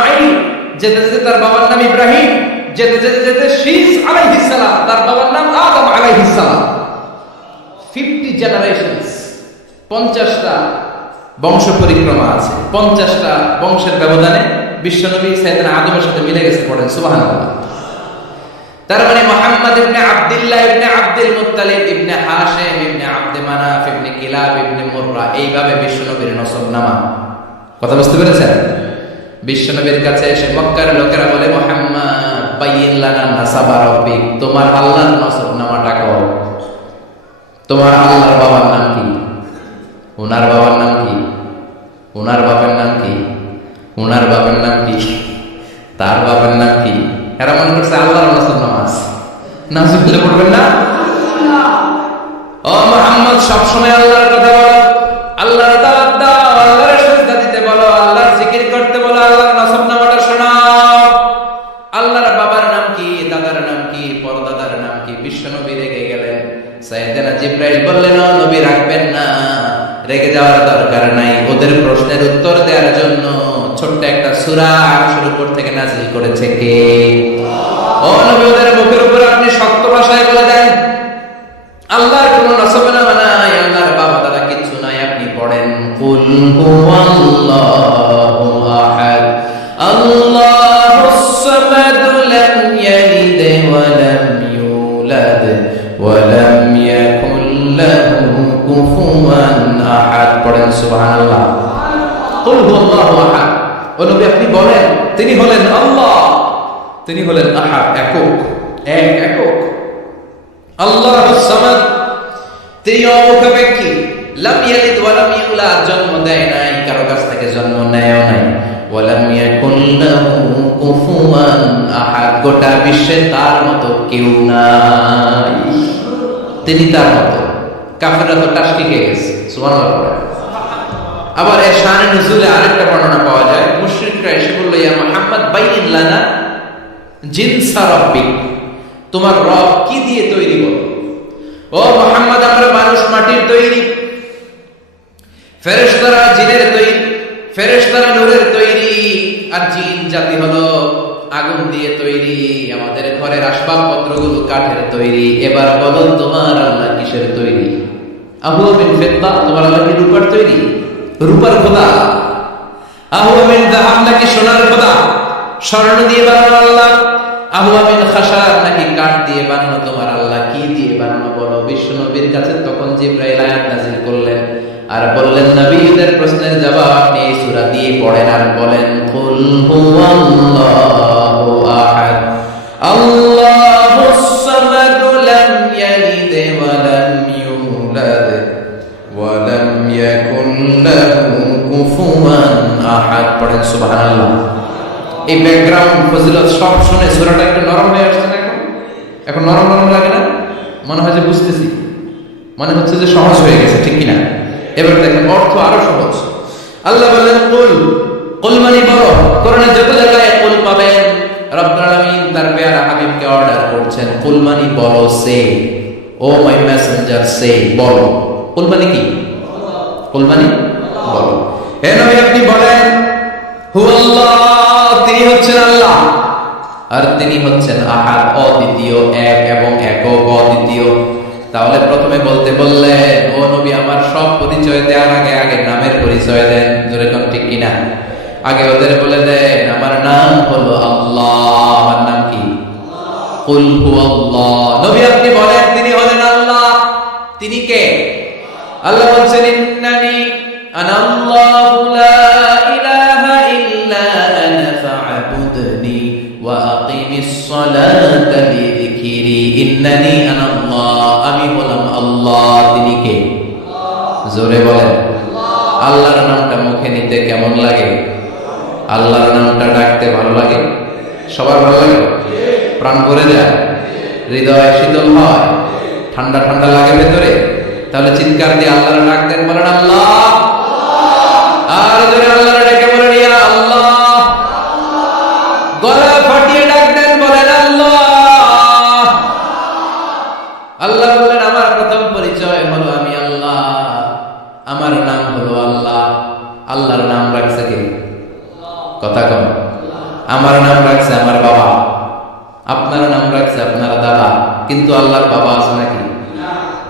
ইসমাঈল, যেতে যেতে তার বাবার নাম ইব্রাহিম, যেতে যেতে যেতে শীস আলাইহিস সালাম, তার বাবার নাম আদম আলাইহিস সালাম। 50 জেনারেশনস, 50টা বংশ পরিক্রমা আছে। 50টা বংশের ব্যবধানে বিশ্বনবী সাইয়েদনা আদমের সাথে মিলে গেছে। পড়েন সুবহানাল্লাহ। তার মানে মুহাম্মদ ইবনে আব্দুল্লাহ ইবনে আব্দুল মুত্তালিব ইবনে হাশিম ইবনে আব্দে মানাফ ইবনে কিলাব ইবনে মুররা, এইভাবে বিশ্বনবীর নসবনামা। কথা বুঝতে পেরেছেন? বিশ্বনবীর কাছে এসে মক্কার লোকেরা বলে, মুহাম্মদ বাইয়িন লানা নাসাবা রাব্বিক, তোমার আল্লাহর নসবনামাটা কও। তোমার আল্লাহর বাবার নাম কি? ওনার বাবার নাম কি? ওনার বাবার নাম কি? ওনার বাবার নাম কি? তার বাবার নাম কি? এরা মনে করছে আল্লাহর নসবনামা আছে। নাউজুবিল্লাহ পড়বেন না? ও মুহাম্মদ, সবসময় আল্লাহর কথা বলো, আল্লাহর দাওয়াত দাও, আল্লাহর সিজদা দিতে বলো, আল্লাহর জিকির করতে বলো, আল্লাহর নসবনামাটা শোনাও। আল্লাহর বাবার নাম কি, দাদার নাম কি, পরদাদার নাম কি? বিশ্বনবী রেগে গেলেন। সাইয়েদনা জিবরাইল বললেন, ও নবী রাখবেন না, রেগে যাওয়ার দরকার নাই। ওদের প্রশ্নের উত্তর দেওয়ার জন্য ছোট্ট একটা সূরা আরশের উপর থেকে নাযিল করেছে কে? ও নবী, ওদের মুখের উপর আপনি শক্ত ভাষায় বলে দেন, আল্লাহর কোনো নসবনামা নাই, আল্লাহর বাবা দাদা কিছু নাই। আপনি পড়েন, কুল হুয়াল্লাহু আহাদ, আল্লাহুস সামাদ, লাম ইয়ালিদ ওয়া লাম ইউলাদ ওয়া লাম ইয়াকুল লাহু কুফুয়ান আহাদ। পড়েন সুবহানাল্লাহ। কুল হুয়াল্লাহু আহাদ, ও নবী আপনি বলেন, তিনি হলেন আল্লাহ, তিনি হলেন আহাদ, একক, একক। আল্লাহুস সামাদ, তিনি অমুখাপেক্ষী। লাম ইয়ালিদ ওয়া লাম ইউলাদ, জন্ম দেয় নাই, কারো কাছ থেকে জন্ম নেয়ও নাই। ওয়া লাম ইয়াকুল লাহু কুফুয়ান আহাদ, গোটা বিশ্বে তার মতো কেউ নাই, তিনি তার মতো। কাফেররা তো টাসকি খেয়ে গেছে। সুবহানাল্লাহ। আবার এর শানে নুজুলে আরেকটা বর্ণনা পাওয়া যায়। মুশরিকরা এসে বলল, ইয়া মুহাম্মদ বাইয়িন লানা জিনসা রাব্বিক, তোমার রব কি দিয়ে তৈরি বলো। ও মুহাম্মদ, আমরা মানুষ মাটির তৈরি, ফেরেশতারা জিনের তৈরি, ফেরেশতারা নূরের তৈরি, আর জিন জাতি হলো আগুন দিয়ে তৈরি। আমাদের ঘরের আসবাবপত্রগুলো কাঠের তৈরি। এবার বলো, তোমার আল্লাহ কিসের তৈরি? আহু মিন ফিদ্দা, তোমার আল্লাহ কি রূপার তৈরি? রূপার খোদা? আহু মিন যাহাব, নাকি সোনার খোদা? স্বর্ণ দিয়ে বানানো আল্লাহ? আহু মিন খাশাব, নাকি কাঠ দিয়ে বানানো তোমার আল্লাহ? কি দিয়ে বানানো বলো? বিশ্বনবীর কাছে তখন জিবরাইল আয়াত নাযিল করলেন আর বললেন, নবীদের প্রশ্নের জবাব আপনি এই সূরা দিয়ে পড়েন আর বলেন, কুল হুয়াল্লাহু আহাদ, আল্লাহুস সামাদ, লাম ইয়ালিদ ওয়া লাম ইউলাদ ওয়া লাম ইয়াকুল লাহু কুফুয়ান আহাদ। পড়েন সুবহানাল্লাহ। এই ব্যাকগ্রাউন্ড ফজিলত সব শুনে সূরাটা একটু নরম হয়ে আসছে না? এখন নরম নরম লাগে না? মনে হয় যে বুঝতেছি, মনে হচ্ছে যে সহজ হয়ে গেছে, ঠিক কিনা? এবার দেখেন অর্থ আরো সহজ। আল্লাহ বলেন, কুল, কুল মানে বলো। কোরআনে যত জায়গায় কুল পাবেন, রব্বুল আলামিন তার প্যারা হাবিবকে অর্ডার করছেন, কুল মানে বলো, সে, ও মাই মেসেঞ্জার, সে, বলো। কুল মানে কি? কুল মানে বলো। হে নবী আপনি বলেন, হুয়াল্লাহ, তিনি হচ্ছেন আল্লাহ, আর তিনি হচ্ছেন আহাদ, অদ্বিতীয়, এক এবং একক, অদ্বিতীয়। তাহলে প্রথমে বলতে বললেন, ও নবী আমার সব পরিচয় দেওয়ার আগে আগে নামের পরিচয় দেন। জোরে কোন ঠিক কিনা? আগে ওদের বলে দেন, আমার নাম হলো আল্লাহ। আমার নাম কি? কুল হুয়াল্লাহ। নবী আপনি বলেন, তিনি হলেন আল্লাহ। তিনি কে? আল্লাহ বলছেন, ইন্নানি আনা আল্লাহু লা ইলাহা ইল্লা আনা ফা'বুদনি ওয়া আকিমিস সালাতা লিযিকরি। ইন্নানি আনা আল্লাহ, আমি হলাম আল্লাহ। তিনি কে? জোরে বলেন। আল্লাহর নামটা মুখে নিতে কেমন লাগে? আল্লাহর নামটা ডাকতে ভালো লাগে? সবার ভালো লাগে? প্রাণ ভরে যায়, হৃদয় শীতল হয়, ঠান্ডা ঠান্ডা লাগে ভেতরে। তাহলে চিৎকার দিয়ে আল্লাহর ডাক দেন, বলেন আল্লাহ। আর জোরে আল্লাহর ডেকে বলেন, ইয়া আল্লাহ। গলা ফাটিয়ে ডাক দেন, বলেন আল্লাহ। আল্লাহ বলেন, আমার প্রথম পরিচয় হলো আমি আল্লাহ, আমার নাম হলো আল্লাহ। আল্লাহর নাম রাখছে কে? কথা কম। আমার নাম রাখছে আমার বাবা, আপনার নাম রাখছে আপনার দাদা, কিন্তু আল্লাহর বাবা আছে নাকি?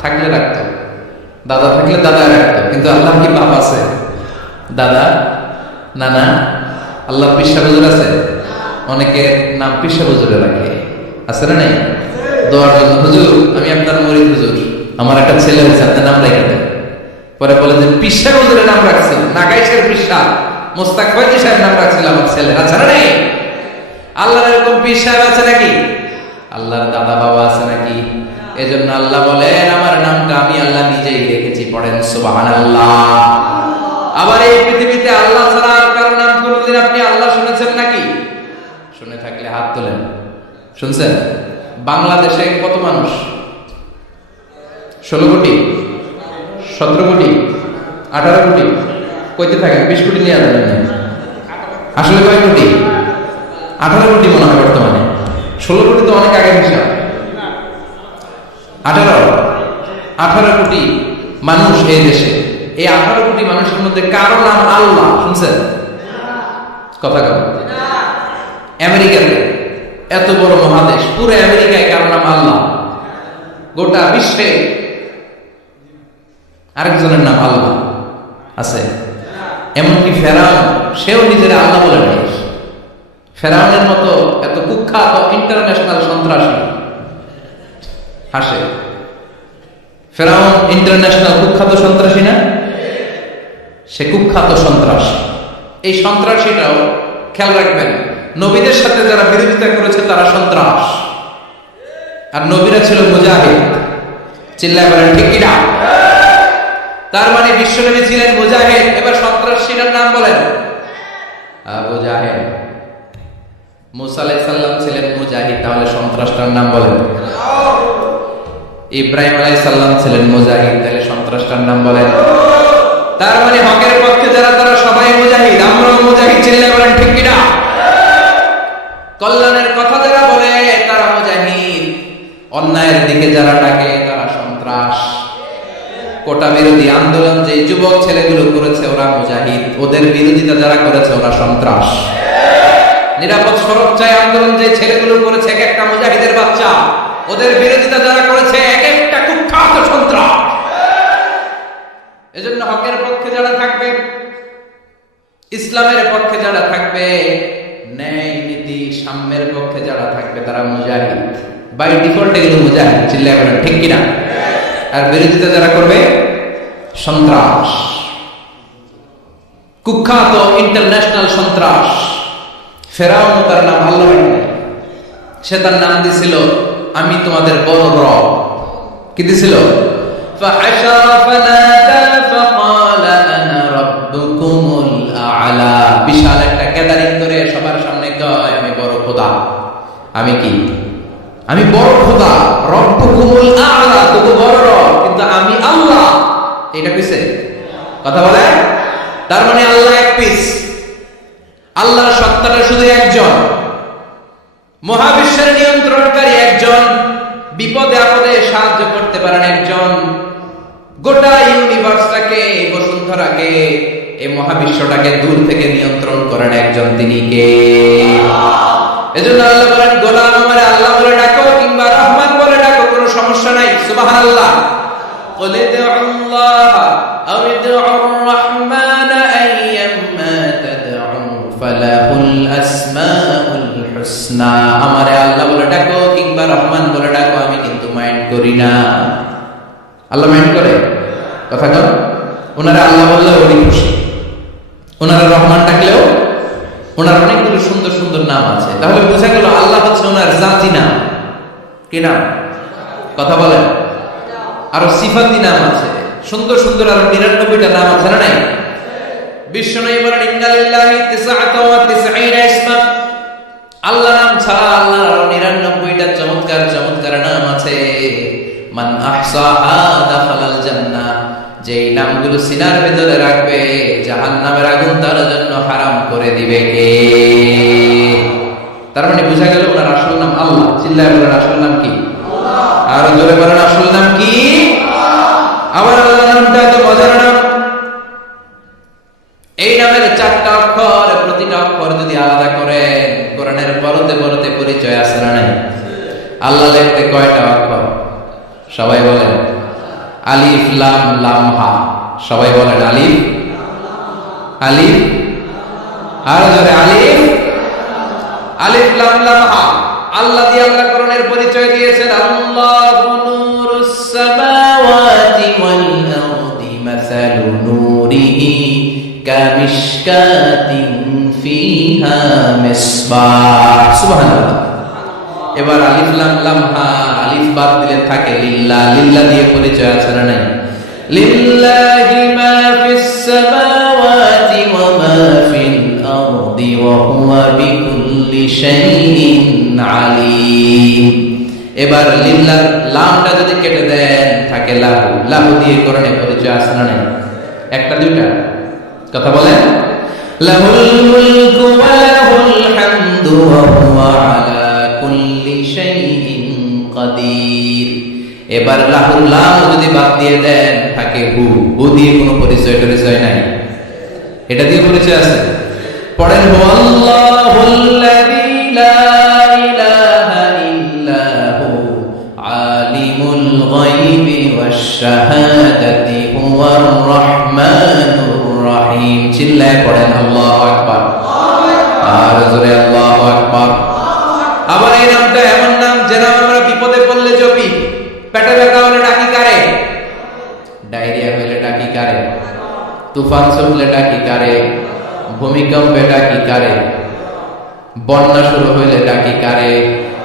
থাকলে রাখতো, দাদা থাকলে দাদা রাখতো, কিন্তু আল্লাহর কি বাপ আছে? দাদা, নানা, আল্লাহ পিসা হুজুর আছে? অনেকে নাম পিসা হুজুরে রাখে, আছে না নাই? দোয়ার জন্য, হুজুর আমি আপনার মরিদ হুজুর, আমার একটা ছেলে হয়েছে, আপনার নাম রেখে দেন। পরে বলে যে পিসা হুজুরের নাম রাখছিল, নাগাইশের পিসা মোস্তাক ফয়জি সাহেব নাম রাখছিল আমার ছেলে, আছে না নাই? আল্লাহর এরকম পীর সাহেব আছে নাকি? আল্লাহর দাদা বাবা আছে নাকি? এজন্য আল্লাহ বলেন আমার নামটা আমি আল্লাহ নিজেই রেখেছি, পড়েন সুবহানাল্লাহ। আবার এই পৃথিবীতে আল্লাহ ছাড়া আর কারো নাম কোনদিন আপনি আল্লাহ শুনেছেন নাকি? শুনে থাকলে হাত তোলেন। শুনছেন? বাংলাদেশে কত মানুষ? 16 কোটি, 17 কোটি, 18 কোটি, কইতে থাকেন 20 কোটি নিয়ে যাবেন। আসলে কয় কোটি? 18 কোটি মনে হয় বর্তমানে। 16 কোটি তো অনেক আগের হিসাব। 18 কোটি মানুষ এই দেশে। এই 18 কোটি মানুষের মধ্যে কারো নাম আল্লাহ শুনছেন? কথা কম। আমেরিকাতে এত বড় মহাদেশ, পুরো আমেরিকায় কারো নাম আল্লাহ? গোটা বিশ্বে আরেকজনের নাম আল্লাহ আছে? এমনকি ফেরাউন, সেও নিজের আল্লাহ বলে নেয়। ফেরাউনের মতো এত কুখ্যাত ইন্টারন্যাশনাল সন্ত্রাসী হাসে। ফেরাউন ইন্টারন্যাশনাল কুখ্যাত সন্ত্রাসী না? সে কুখ্যাত সন্ত্রাস। এই সন্ত্রাসীটাও খেয়াল রাখবেন, নবীদের সাথে যারা বিরোধিতা করেছে তারা সন্ত্রাস, আর নবীরা ছিল মুজাহিদ। চিল্লায় বলেন ঠিক কিনা? তার মানে বিশ্বনবী ছিলেন মুজাহিদ। এবার সন্ত্রাসীটার নাম বলেন। আবু জাহেল। মুসা আলাইহিস সালাম ছিলেন মুজাহিদ, তাহলে সন্ত্রাসটার নাম বলেন। ইব্রাহিম আলাইহিস সালাম ছিলেন মুজাহিদ, তাহলে সন্ত্রাসটার নাম বলেন। তার মানে হকের পক্ষে যারা তারা সবাই মুজাহিদ, আমরাও মুজাহিদ। চিল্লায় বলেন ঠিক কিনা? কল্যাণের কথা যারা বলে তারা মুজাহিদ, অন্যায়ের দিকে যারা ডাকে তারা সন্ত্রাস। কোটা বিরোধী আন্দোলন যে যুবক ছেলেগুলো করেছে ওরা মুজাহিদ, ওদের বিরোধিতা যারা করেছে ওরা সন্ত্রাস। নিরাপদ সড়ক চাই আন্দোলন যে ছেলেগুলো করেছে এক একটা মুজাহিদের বাচ্চা, ওদের বিরোধিতা যারা করেছে এক একটা কুখ্যাত সন্ত্রাস। এজন্য হকের পক্ষে যারা থাকবে, ইসলামের পক্ষে যারা থাকবে, ন্যায় নীতি সাম্যের পক্ষে যারা থাকবে তারা মুজাহিদ। বাই ডিফল্ট এগুলো মুজাহিদ। চিল্লায় বলেন ঠিক কিনা? আর বিরোধিতা যারা করবে সন্ত্রাস, কুখ্যাত ইন্টারন্যাশনাল সন্ত্রাস। ফেরাউন তার নাম আল্লাহ, সে তার নাম দিছিল আমি তোমাদের বড় রব। কি দিছিল? বিশাল একটা গ্যাদারিং করে সবার সামনে কয় আমি বড় খোদা। আমি কি? আমি বড় খোদা, রব্বুকুমুল আ'লা, তবু বড় রব, কিন্তু আমি আল্লাহ। এটা কইছে? কথা বলে। তার মানে আল্লাহ এক পিস। আল্লাহর সত্তাটা শুধু একজন, মহাবিশ্বের নিয়ন্ত্রণকারী একজন, বিপদে আপদে সাহায্য করতে পারেন একজন, গোটা ইউনিভার্সটাকে, বসুন্ধরাকে, এই মহাবিশ্বটাকে দূর থেকে নিয়ন্ত্রণ করেন একজন, তিনি কে? এজন্য আল্লাহ বলেন গোলাম আমারে আল্লাহ বলে ডাকো কিংবা রহমান বলে ডাকো, কোনো সমস্যা নাই। সুবহানাল্লাহ। قل ادعوا الله أو ادعوا الرحمن أيما تدعوا فله الأسماء الحسنى। আমারে আল্লাহ বলে ডাকো কিংবা রহমান বলে ডাকো, আমি কিন্তু মাইন্ড করি না। আল্লাহ মাইন্ড করে? কথা কর। ওনারা আল্লাহ বললেও উনি খুশি, ওনারা রহমান ডাকলেও, ওনার অনেকগুলো সুন্দর সুন্দর নাম আছে। তাহলে বোঝা গেল আল্লাহ হচ্ছে ওনার জাতি নাম। কি নাম? কথা বলেন। আরো সিফাতি নাম আছে, সুন্দর সুন্দর আরো 99টা নাম আছে না নাই? বিশ্বনবী বলেন ইন্নালিল্লাহি 99 ইসমা। আল্লাহ নাম ছাড়া আল্লাহর আরো 99টা চমৎকার চমৎকার নাম আছে। মান আহসাহা দাখালাল জান্নাহ। যেই নামগুলো সিনার ভিতরে রাখবে জাহান্নামের আগুন তার জন্য হারাম করে দিবে কে? তার মানে বোঝা গেল ওনার আসল নাম আল্লাহ। চিল্লায় বলেন আসল নাম কি? আল্লাহ। আর জোরে বলেন আসল নাম কি? আল্লাহ। আবার আল্লাহ নামটা এত মজার নাম। এই নামের 4টা অক্ষর, প্রতিটা অক্ষর যদি আলাদা করেন পড়তে পড়তে পরিচয় আছে না নাই? আল্লাহ লিখতে কয়টা অক্ষর? সবাই বলেন আলিফ লাম লাম হা। সবাই বলেন আলিফ আলিফ, আর জোরে আলিফ আলিফ লাম লাম হা। আল্লাহ দিয়ে আল্লাহ কোরআনের পরিচয় দিয়েছেন, আল্লাহু নূরুস সামাওয়াতি ওয়াল আরদি মাসালু নূরিহি কামিশকাতিন ফিহা মিসবাহ। সুবহানাল্লাহ। এবার আলিফ লাম লাম হা, আলিফ বাদ দিলে থাকে লিল্লাহ। লিল্লাহ দিয়ে পরিচয় আছে না নাই? লিল্লাহি মা ফিস সামাওয়াতি ওয়া মা ফিল আরদি ওয়া হুয়া বিকুল্লি শাইইন আলীম। এবার লিল্লাহ লামটা যদি কেটে দেন থাকে লাহু। লাহু দিয়ে কোরআনে পরিচয় আছে না নাই? একটা দুইটা? কথা বলেন। লাহুল মুলকু ওয়া লাহুল হামদু ওয়া হুয়া আলা কুল্লি শাইইন কাদির। এবার লাহুল লাম যদি বাদ দিয়ে দেন থাকে হু। হু দিয়ে কোনো পরিচয় নাই, এটা দিয়ে পরিচয় আছে। পড়েন হুয়াল্লাহুল্লাযী লা ইলাহা ইল্লা হু আলিমুল গায়বি ওয়াশ শাহাদাতি হুয়ার রাহমানুর রহিম। চিল্লায় পড়েন আল্লাহু আকবার। আর জোরে আল্লাহু আকবার। আবার এই নামটা এমন নাম যে নাম আমরা বিপদে পড়লে জপি। পেটে ব্যথা হলে ডাকি কারে? ডায়রিয়া হলে ডাকি কারে? তুফান চললে ডাকি কারে? ভূমিকম্পে ডাকি কারে? বন্যা শুরু হইলে ডাকি কারে?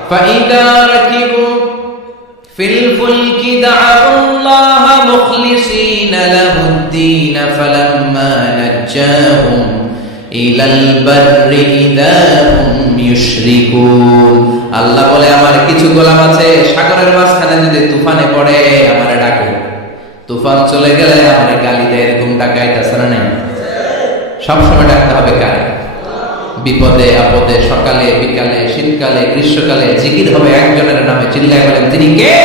ফাইদা রাকিবু ফিল ফুলকি দা'আল্লাহ মুখলিসিনা লাহুদ্দিন ফালাম্মা নাজ্জাহুম ইলাল বাররি ইযা হুম ইউশরিকুন। আল্লাহ বলে আমার কিছু গোলাম আছে সাগরের মাঝখানে যদি তুফানে পড়ে আমারে ডাকে, তুফান চলে গেলে আমারে গালি দেয়। এরকম ডাকাইতেছে না নাই? সবসময় ডাকতে হবে কারে? বিপদে আপদে, সকালে বিকালে, শীতকালে গ্রীষ্মকালে জিকির হবে একজনের নামে। চিল্লায় বলেন তিনি কে?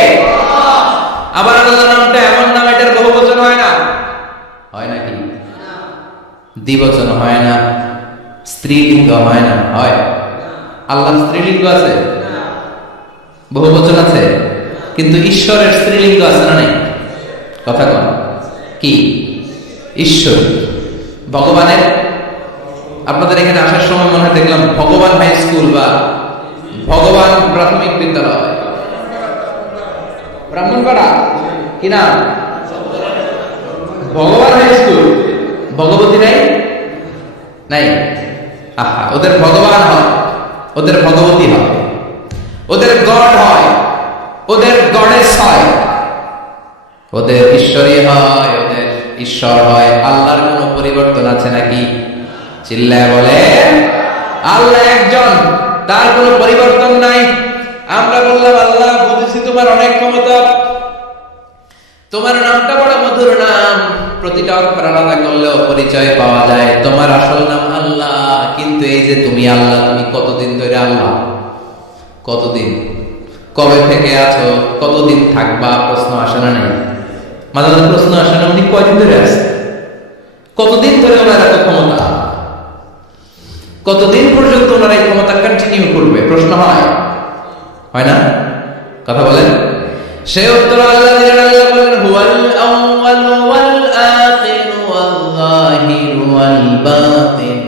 আবার আল্লাহর নামটা এমন নাম এটার বহুবচন হয় না। হয় নাকি? দ্বিবচন হয় না, স্ত্রীলিঙ্গ হয় না। হয়? আল্লাহ স্ত্রীলিঙ্গ আছে, বহুবচন আছে, কিন্তু ঈশ্বরের স্ত্রীলিঙ্গ আছে না নাই? কথা কন কি? ঈশ্বর ভগবানের, আপনাদের এখানে আসার সময় মনে হয় দেখলাম ভগবান হাই স্কুল বা ভগবান প্রাথমিক বিদ্যালয়, ব্রাহ্মণপাড়া কি না? ভগবান হাই স্কুল। ভগবতী নাই? নাই। আহা, ওদের ভগবান হয়, ওদের ভগবতী হয়, ওদের গড হয়, ওদের গডেস হয়, ওদের ঈশ্বরী হয়, ওদের ঈশ্বর হয়। আল্লাহর কোনো পরিবর্তন আছে নাকি? চিল্লায় বলে আল্লাহ একজন, তার কোনো পরিবর্তন নাই। আমরা বললাম আল্লাহ বুঝেছি তোমার অনেক ক্ষমতা, তোমার নামটা বড় মধুর নাম, প্রতিটা অক্ষর আলাদা করলেও পরিচয় পাওয়া যায়। তোমার আসল নাম আল্লাহ, কিন্তু এই যে তুমি আল্লাহ, তুমি কতদিন ধরে আল্লাহ? কতদিন? কবে থেকে আছো? কতদিন থাকবা? প্রশ্ন আসে না নাই? মাঝে মাঝে প্রশ্ন আসে না, উনি কয়দিন ধরে আছে? কতদিন ধরে ওনার এত ক্ষমতা? কতদিন পর্যন্ত ওনারা এই ক্ষমতা কন্টিনিউ করবে? প্রশ্ন হয় না? কথা বলেন। সে উত্তর আল্লাহ দিলেন। আল্লাহ বলেন হুয়াল আউয়াল ওয়াল আখির ওয়াল যাহির ওয়াল বাতিন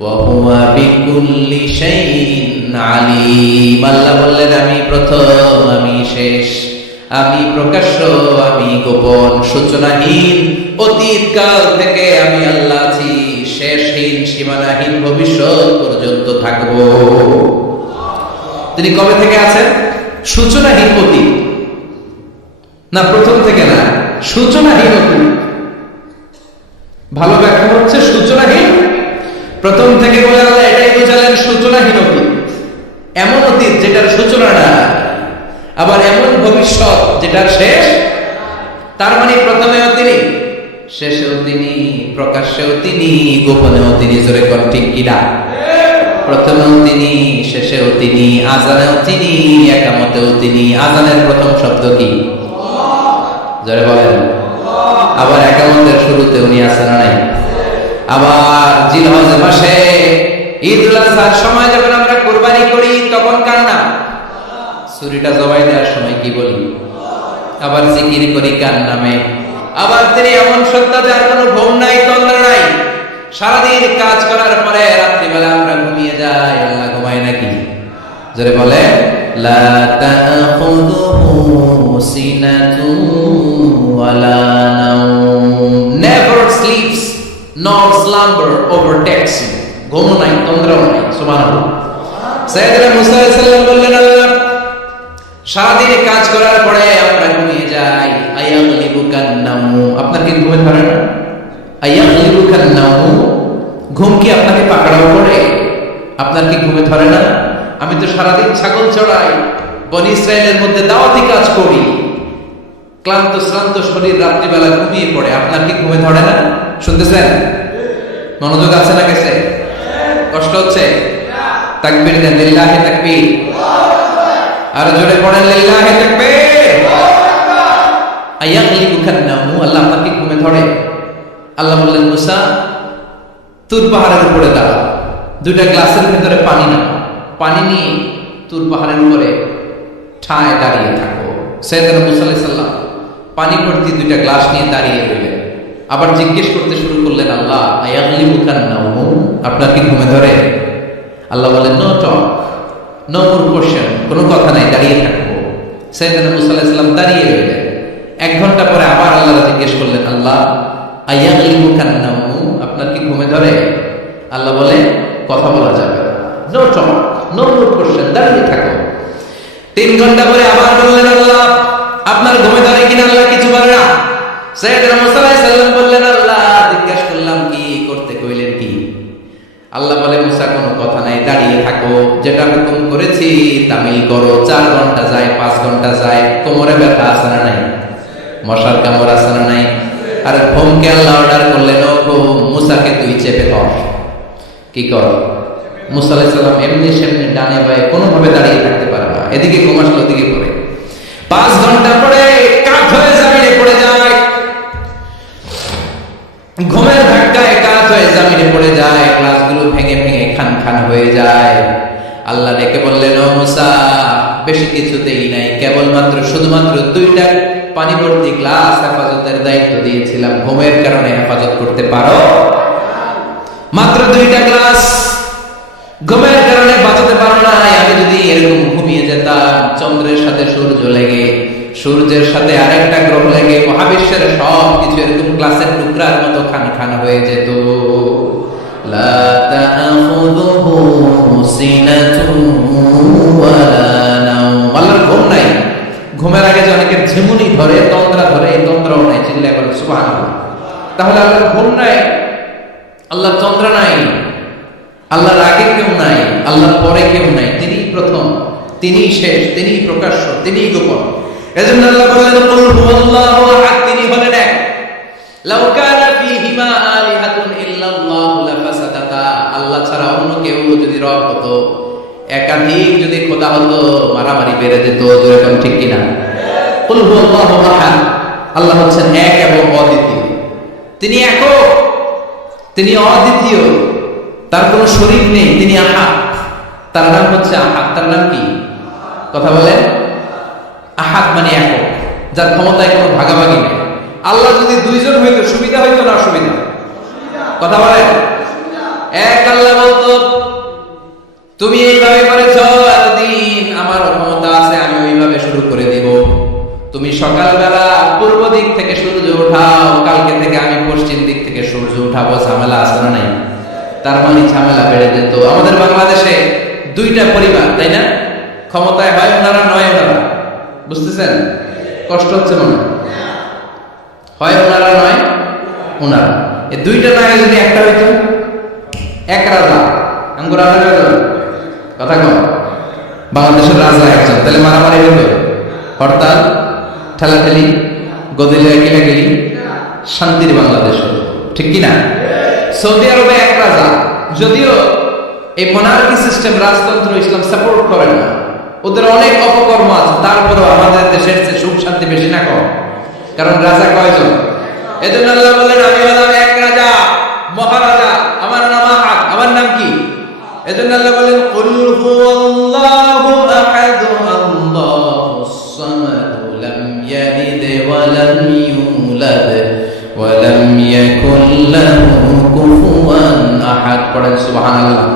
ওয়া হুয়া বিকুল্লি শাইইন আলীম। আল্লাহ বললেন আমি প্রথম, আমি শেষ, আমি প্রকাশ্য, আমি গোপন, সূচনাহীন। অতীত কাল থেকে আমি আল্লাহ আছি, শেষহীন সীমানাহীন ভবিষ্যৎ পর্যন্ত থাকব। তিনি কবে থেকে আছেন? সূচনাহীন অতীত না, প্রথম থেকে না, সূচনাহীন অতীত। ভালো ব্যাখ্যা হচ্ছে সূচনাহীন। প্রথম থেকে বলে আল্লাহ এটাই বোঝালেন সূচনাহীন অতীত, এমন অতীত যেটার সূচনা না, আবার এমন ভবিষ্যৎ যেটার শেষ। তার মানে প্রথমেও তিনি, শেষেও তিনি, প্রকাশ্যেও তিনি, গোপনেও তিনি। জোরে কর ঠিক কিনা? প্রথমেও তিনি, শেষেও তিনি, আজানেও তিনি, একামতেও তিনি। আজানের প্রথম শব্দ কি? জোরে বলেন। আবার একামতের শুরুতে উনি আছেন না নাই? আবার জিলহজ মাসে ঈদুল আজহার সময় যখন আমরা কুরবানি করি, ছুরিটা জবাই দেওয়ার সময় কি বলি? আবার জিকির করি কার নামে? আবার তিনি এমন সত্তা যার কোনো ঘুম নাই, তন্দ্রা নাই। সারাদিন কাজ করার পরে রাত্রিবেলা আমরা ঘুমিয়ে যাই, আল্লাহ ঘুমায় নাকি? জোরে বলে লা তাখুযুহু সিনাতুন ওয়ালা নাওম, never sleeps nor slumber overtakes him. ঘুম নাই, তন্দ্রাও নাই। সুবহানাল্লাহ। সাইয়েদনা মুসা আলাইহিস সালাম বললেন, আল্লাহ সারাদিন কাজ করার পরে আমরা ঘুমিয়ে যাই, আয়াগলিবুকান নাওম, আপনার কি ঘুমে ধরে না? আয়াগলিবুকান নাওম, ঘুম কি আপনাকে পাকড়াও করে? আপনার কি ঘুমে ধরে না? আমি তো সারাদিন ছাগল চড়াই, বনি ইসরায়েলের মধ্যে দাওয়াতি কাজ করি, ক্লান্ত শ্রান্ত শরীর রাত্রিবেলা ঘুমিয়ে পড়ে, আপনার কি ঘুমে ধরে না? শুনতেছেন? মনোযোগ আছে না গেছে? কষ্ট হচ্ছে? তাকবীর দেন, লিল্লাহি তাকবীর। আর জোরে পড়েন লিল্লাহি তাকবীর। আয়াগলিবুকান নাওম, আল্লাহ আপনার কি ঘুমে ধরে? আল্লাহ বললেন, মুসা তুর পাহাড়ের উপরে দাঁড়া, দুইটা গ্লাসের ভেতরে পানি নাও, পানি নিয়ে তুর পাহাড়ের উপরে ঠায় দাঁড়িয়ে থাকো। সাইয়েদনা মুসা আলাইহিস সালাম পানি ভর্তি দুইটা গ্লাস নিয়ে দাঁড়িয়ে রইলেন। আবার জিজ্ঞেস করতে শুরু করলেন, আল্লাহ আয়াগলিবুকান নাওম, আপনার কি ঘুমে ধরে? আল্লাহ বলেন, no talk, no more question, কোনো কথা নাই, দাঁড়িয়ে থাকবো। সাইয়েদনা মুসা আলাইহিস সালাম দাঁড়িয়ে রইলেন। 1 ঘন্টা পরে আবার আল্লাহ জিজ্ঞেস করলেন, আল্লাহ আয়াগলিবুকান নাওম, আপনার কি ঘুমে ধরে? আল্লাহ বলে, কথা বলা যাবে না, no talk, no more question, দাঁড়িয়ে থাকো। 3 ঘন্টা পরে আবার বললেন, আল্লাহ আপনার ঘুমে ধরে কিনা? আল্লাহ কিছু বলে না। সাইয়েদনা মুসা আলাইহিস সালাম বললেন, আল্লাহ জিজ্ঞাসা করলাম কি করতে কইলেন কি? আল্লাহ বলে, মুসা কোনো কথা নাই, দাঁড়িয়ে থাকো, যেটা হুকুম করেছি তামিল করো। 4 ঘন্টা যায়, 5 ঘন্টা যায়, কোমরে ব্যথা আছে না নাই? মশার কামড় আছে না নাই? আর ঘুমকে আল্লাহ অর্ডার করলেন, ও ঘুম, মুসাকে তুই চেপে ধর। কি কর? মুসা আলাইহিস সালাম এমনি সেমনি ডানে বায়ে কোনোভাবে দাঁড়িয়ে থাকতে পারে না, এদিকে ঘুম আসলো ওদিকে করে। 5 ঘন্টা পরে কাত হয়ে জমিনে পড়ে যায়, ঘুমের ধাক্কায় কাত হয়ে জমিনে পড়ে যায়, গ্লাসগুলো ভেঙে ভেঙে খান খান হয়ে যায়। আল্লাহ ডেকে বললেন, ও মুসা, বেশি কিছুতেই নাই, কেবলমাত্র শুধুমাত্র 2টা পানি ভর্তি গ্লাস হেফাজতের দায়িত্ব দিয়েছিলাম, ঘুমের কারণে হেফাজত করতে পারো? মাত্র 2টা গ্লাস, ঘুমের কারণে বাঁচাতে পারো না। আমি যদি এরকম ঘুমিয়ে যেতাম, চন্দ্রের সাথে সূর্য লেগে, সূর্যের সাথে আরেকটা গ্রহ লেগে মহাবিশ্বের সব কিছু এরকম গ্লাসের টুকরার মতো খান খান হয়ে যেত। লা তাখুযুহু সিনাতুন ওয়ালা নাওম, আল্লাহর ঘুম নাই। ঘুমের আগে যে অনেকের ঝিমুনি ধরে, তন্দ্রা ধরে, এই তন্দ্রাও নাই। চিল্লায় বলেন সুবহানাল্লাহ। তাহলে আল্লাহর ঘুম নাই, আল্লাহর তন্দ্রা নাই, আল্লাহর আগে কেউ নাই, আল্লাহর পরে কেউ নাই। তিনি প্রথম, তিনি শেষ, তিনি প্রকাশ্য, তিনি গোপন। এজন্য আল্লাহ বললেন, কুল হুয়াল্লাহু আহাদ, তিনি হলেন এক। লাউ কানা ফীহিমা আলিহাতুন ইল্লাল্লাহু লাফাসাদাতা, আল্লাহ ছাড়া অন্য কেউ যদি রব হতো, একাধিক যদি খোদা হতো, মারামারি বেড়ে যেত। যেরকম ঠিক কিনা? কুল হুয়াল্লাহু আহাদ, আল্লাহ হচ্ছেন এক এবং অদ্বিতীয়। তিনি একক, তিনি অদ্বিতীয়, তার কোনো শরীক নেই, তিনি আহাদ। তার নাম হচ্ছে আহাদ। তার নাম কি? কথা বলেন। আহাদ মানে একক, যার ক্ষমতায় কোনো ভাগাভাগি নেই। আল্লাহ যদি 2 জন হইতো সুবিধা হইতো না অসুবিধা? কথা বলেন। এক আল্লাহ বলতো, তুমি এইভাবে করেছ এতদিন, আমার ক্ষমতা আছে, আমি ওইভাবে শুরু করে দিব। তুমি সকালবেলা পূর্ব দিক থেকে সূর্য উঠাও, কালকে থেকে আমি পশ্চিম দিক থেকে সূর্য উঠাবো। ঝামেলা আছে না নাই? তার মানে ঝামেলা বেড়ে যেত। আমাদের বাংলাদেশে 2টা পরিবার, তাই না? ক্ষমতায় হয় ওনারা, নয় ওনারা। বুঝতেছেন? কষ্ট হচ্ছে মনে হয় ওনারা, নয় ওনারা। এই 2টা নয় যদি একটা হইতো, এক রাজা, আমগো রাজা হইতো। কথা কম, বাংলাদেশের রাজা একজন, তাহলে মারামারি হইতো, হরতাল, ঠেলাঠেলি, গদিলে কিলাকিলি, শান্তির বাংলাদেশ হতো। ঠিক কিনা? সৌদি আরবে এক রাজা, যদিও এই মনার্কি সিস্টেম, রাজতন্ত্র ইসলাম সাপোর্ট করে না, ওদের অনেক অপকর্ম আছে, তারপরেও আমাদের দেশের চেয়ে সুখ শান্তি বেশি না কম? কারণ রাজা কয়জন? এজন্য আল্লাহ বললেন, আমি হলাম এক রাজা, মহারাজা, আমার নাম আহাদ। আমার নাম কি? এজন্য আল্লাহ বললেন, কুল হুয়াল্লাহু আহাদ, আল্লাহু সুবহানাল্লাহ।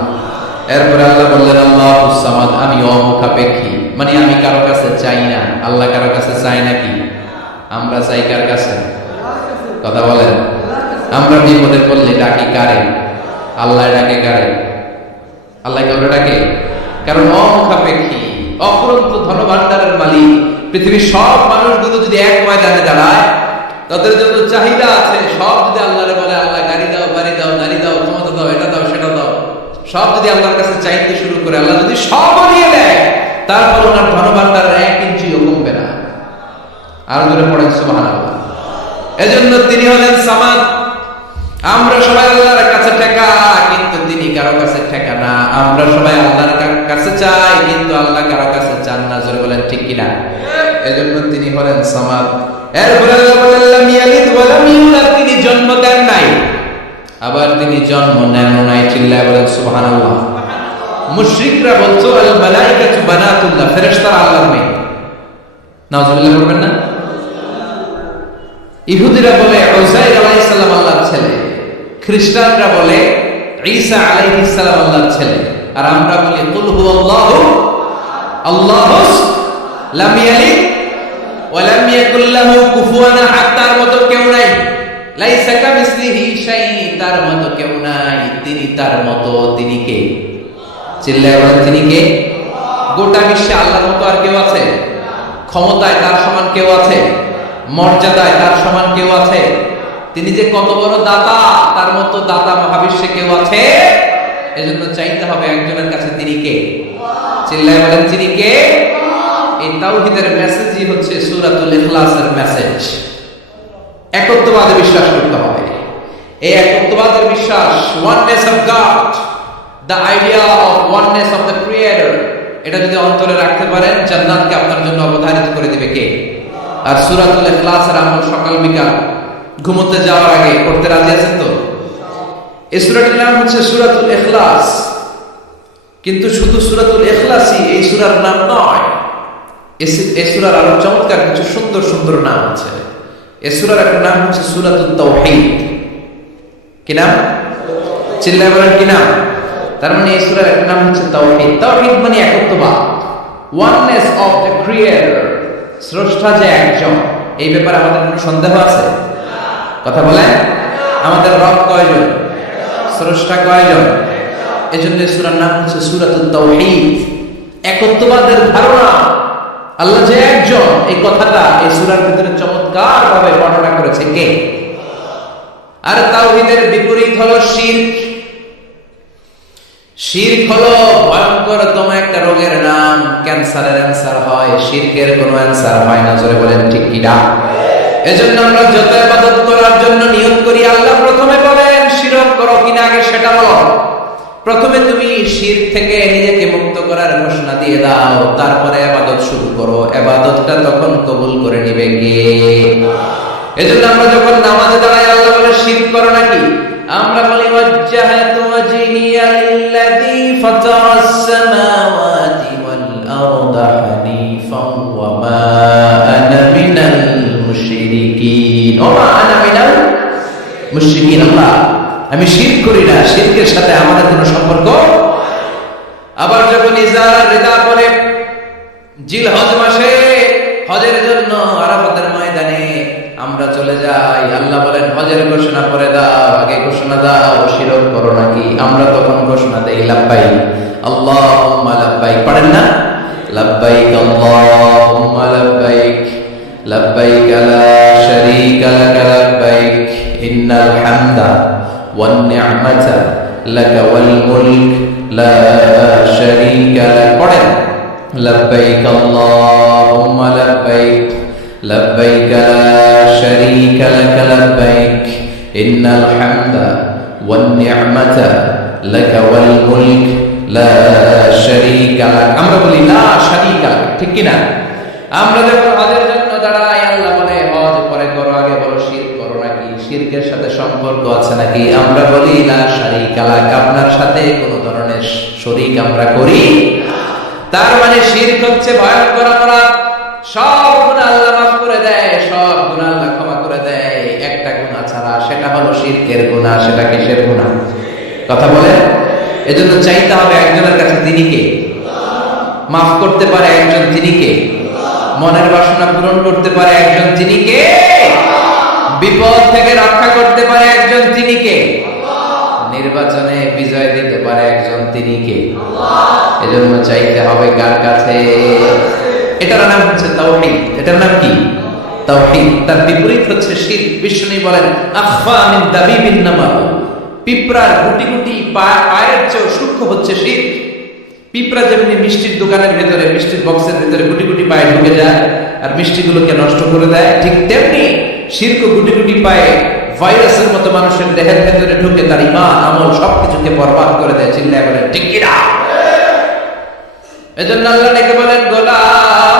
এরপরে আল্লাহ বললেন আল্লাহুস সামাদ, আমি অমুখাপেক্ষী, মানে আমি কারো কাছে চাই না। আল্লাহ কারো কাছে চাই নাকি? আমরা চাই কার কাছে? কথা বলেন। আমরা বিপদে পড়লে ডাকি কারে? আল্লাহ ডাকে কারে? আল্লাহ কাউরে ডাকে? কারণ অমুখাপেক্ষী, অফুরন্ত ধনভাণ্ডারের মালিক। পৃথিবীর সব মানুষগুলো যদি এক ময়দানে দাঁড়ায়, তাদের যত চাহিদা আছে সব যদি আল্লাহরে বলে, আল্লাহ গাড়ি দাও, বাড়ি দাও, নারী দাও, ক্ষমতা দাও, এটা দাও, সেটা দাও, সব যদি আল্লাহর কাছে চাইতে শুরু করে, আল্লাহ যদি সব দিয়ে দেয়, তারপর ওনার ধনভাণ্ডারের 1 ইঞ্চিও কমবে না। আর জোরে পড়েন সুবহানাল্লাহ। এজন্য তিনি হলেন সামাদ। আমরা সবাই আল্লাহর কাছে ঠেকা, কিন্তু তিনি কারো কাছে ঠেকা না। আমরা সবাই আল্লাহর কাছে চাই, কিন্তু আল্লাহ কারো কাছে চান না। জোরে বলেন ঠিক কিনা? এজন্য তিনি হলেন সামাদ। এরপরে আল্লাহ বলেন লাম ইয়ালিদ ওয়া লাম ইউলাদ, তিনি জন্ম দেন নাই, আবার তিনি জন্ম নেন নাই। চিল্লায় বলেন সুবহানাল্লাহ। মুশরিকরা বলতো আল মালাইকাতু বানাতুল্লাহ, ফেরেশতারা আল্লাহর মেয়ে। নাউজুবিল্লাহ বলবেন না? ইহুদিরা বলে উযাইর আলাইহিস সালাম আল্লাহর ছেলে, খ্রিস্টানরা বলে ঈসা আলাইহিস সালাম আল্লাহর ছেলে, আর আমরা বলি কুল হুয়াল্লাহু আল্লাহুস লাম ইয়ালিদ ওয়া লাম ইয়াকুল লাহু কুফুয়ান আহাদ, তার মতো কেউ নাই। লাইসা কামিসলিহি শাই, তার মতো কেউ নাই। তিনি তার মতো, তিনি কে? চিল্লায় বলেন তিনি কে? গোটা বিশ্বে আল্লাহর মতো আর কেউ আছে? ক্ষমতায় তার সমান কেউ আছে? মর্যাদায় তার সমান কেউ আছে? তিনি যে কত বড় দাতা, তার মতো দাতা মহাবিশ্বে কেউ আছে? এজন্য চাইতে হবে একজনের কাছে, তিনি কে? চিল্লায় বলেন তিনি কে? এই তাওহীদের মেসেজই হচ্ছে সূরাতুল ইখলাসের মেসেজ। একত্ববাদে বিশ্বাস করতে হবে। এই একত্ববাদের বিশ্বাস, oneness of god, the idea of oneness of the creator, এটা যদি অন্তরে রাখতে পারেন, জান্নাতকে আপনার জন্য অবধারিত করে দিবে কে? আর সূরাতুল ইখলাসের আমল সকাল বিকাল ঘুমোতে যাওয়ার আগে পড়তে রাজি আছেন তো? এই সূরাটির নাম হচ্ছে সূরাতুল ইখলাস। কিন্তু শুধু সূরাতুল ইখলাসই এই সূরার নাম নয়। এই সূরার আরো চমৎকার কিছু সুন্দর সুন্দর নাম আছে। এই সূরার একটা নাম হচ্ছে সূরাতুত তাওহীদ। কি নাম? চিল্লায় বলেন কি নাম? তার মানে এই সূরার একটা নাম হচ্ছে তাওহীদ। তাওহীদ মানে একত্ববাদ, ওয়াননেস অফ দ্য ক্রিয়েটর, স্রষ্টা যে একজন। এই ব্যাপারে আমাদের কোনো সন্দেহ আছে? কথা বলেন। আমাদের রব কয়জন? স্রষ্টা কয়জন? এজন্য সূরার নাম হচ্ছে সূরাতুত তাওহীদ। একত্ববাদের ধারণা, আল্লাহ যে একজন, এই কথাটা এই সূরার ভিতরে চমৎকার ভাবে বর্ণনা করেছে কে? আর তাওহীদের বিপরীত হলো শিরক। শিরক হলো ভয়ঙ্করতম একটা রোগের নাম। ক্যান্সারের অ্যানসার হয়, শিরকের কোনো অ্যানসার হয় না। জোরে বলেন ঠিক কি না? এজন্য আমরা যত ইবাদত করার জন্য নিয়ত করি, আল্লাহ প্রথমে বলেন শিরক করো কিনা আগে সেটা বলো। প্রথমে তুমি শিরক থেকে নিজেকে মুক্ত করার ঘোষণা দিয়ে দাও, তারপরে ইবাদত শুরু করো। ইবাদতটা তখন কবুল করে নিবে কে? এজন্য আমরা যখন নামাজে দাঁড়াই, আল্লাহ বলে শিরক করো নাকি? আমরা বলি ওয়াজ্জাহাতু ওয়াজহিয়া লিল্লাযী ফাতারাস সামাওয়াতি ওয়াল আরদা হানিফান ওয়া মা আনা মিনাল মুশরিকিন। ওয়া মা আনা মিনাল মুশরিকিন। আল্লাহ, আমি শিরক করি না, শিরকের সাথে আমাদের কোনো সম্পর্ক। আবার যখন ইজারার রিদা করে জিলহজ মাসে হজের জন্য আরাফাতের ময়দানে আমরা চলে যাই, আল্লাহ বলেন হজের ঘোষণা করে দাও, আগে ঘোষণা দাও শিরক করো নাকি? আমরা তখন ঘোষণা দেই লাব্বাইক আল্লাহুম্মা লাব্বাইক। পড়েন না? লাব্বাইক আল্লাহুম্মা লাব্বাইক, লাব্বাইক লা শারীকা লাক লাব্বাইক, ইন্নাল হামদা ওয়ান নি'মাতা লাকা ওয়াল মুলক লা শারীকা লাক। পড়েন লাব্বাইক আল্লাহুম্মা লাব্বাইক, লাব্বাইক লা শারীকা লাক লাব্বাইক, ইন্নাল হামদা ওয়ান নি'মাতা লাকা ওয়াল মুলক লা শারীকা লাক। আমরা বলি লা শারীকা লাক, ঠিক কি না? আমরা যখন হজের জন্য দাঁড়াই, আল্লাহ বলে হজ পরে করো, আগে বলো শিরক করো নাকি? শিরকের সাথে সম্পর্ক আছে নাকি? আমরা বলি লা শারীকা লাক, আপনার সাথে কোনো ধরনের শরীক আমরা করি। তার মানে শিরক হচ্ছে ভয়ঙ্কর অপরাধ। সব গুনাহ আল্লাহ মাফ করে দেয়, সব গুনাহ আল্লাহ ক্ষমা করে দেয়, একটা গুনাহ ছাড়া, সেটা হলো শিরকের গুনাহ। সেটা কিসের গুনাহ? কথা বলে। এজন্য চাইতে হবে একজনের কাছে, তিনি কে? মাফ করতে পারে একজন, তিনি কে? মনের বাসনা পূরণ করতে পারে একজন, তিনি কে? বিপদ থেকে রক্ষা করতে পারে একজন, তিনি কে? নির্বাচনে বিজয় দিতে পারে একজন, তিনি কে? এজন্য চাইতে হবে কার কাছে? এটার নাম হচ্ছে তাওহীদ। এটার নাম কি? তাওহীদ। তার বিপরীত হচ্ছে শিরক। বিষ্ণু বলেন আখফা মিন দাবিবিন নামাল, পিঁপড়ার গুটি গুটি পায়ের চেয়ে সূক্ষ্ম হচ্ছে শিরক। পিঁপড়া যেমনি মিষ্টির দোকানের ভেতরে, মিষ্টির বক্সের ভেতরে গুটি গুটি পায়ে ঢুকে যায় আর মিষ্টিগুলোকে নষ্ট করে দেয়, ঠিক তেমনি শিরক গুটি গুটি পায়ে ভাইরাসের মতো মানুষের দেহের ভেতরে ঢুকে তার ঈমান আমল সবকিছুকে বরবাদ করে দেয়। চিল্লায় বলেন ঠিক কি না? এজন্য আল্লাহ ডেকে বলেন গোলাম,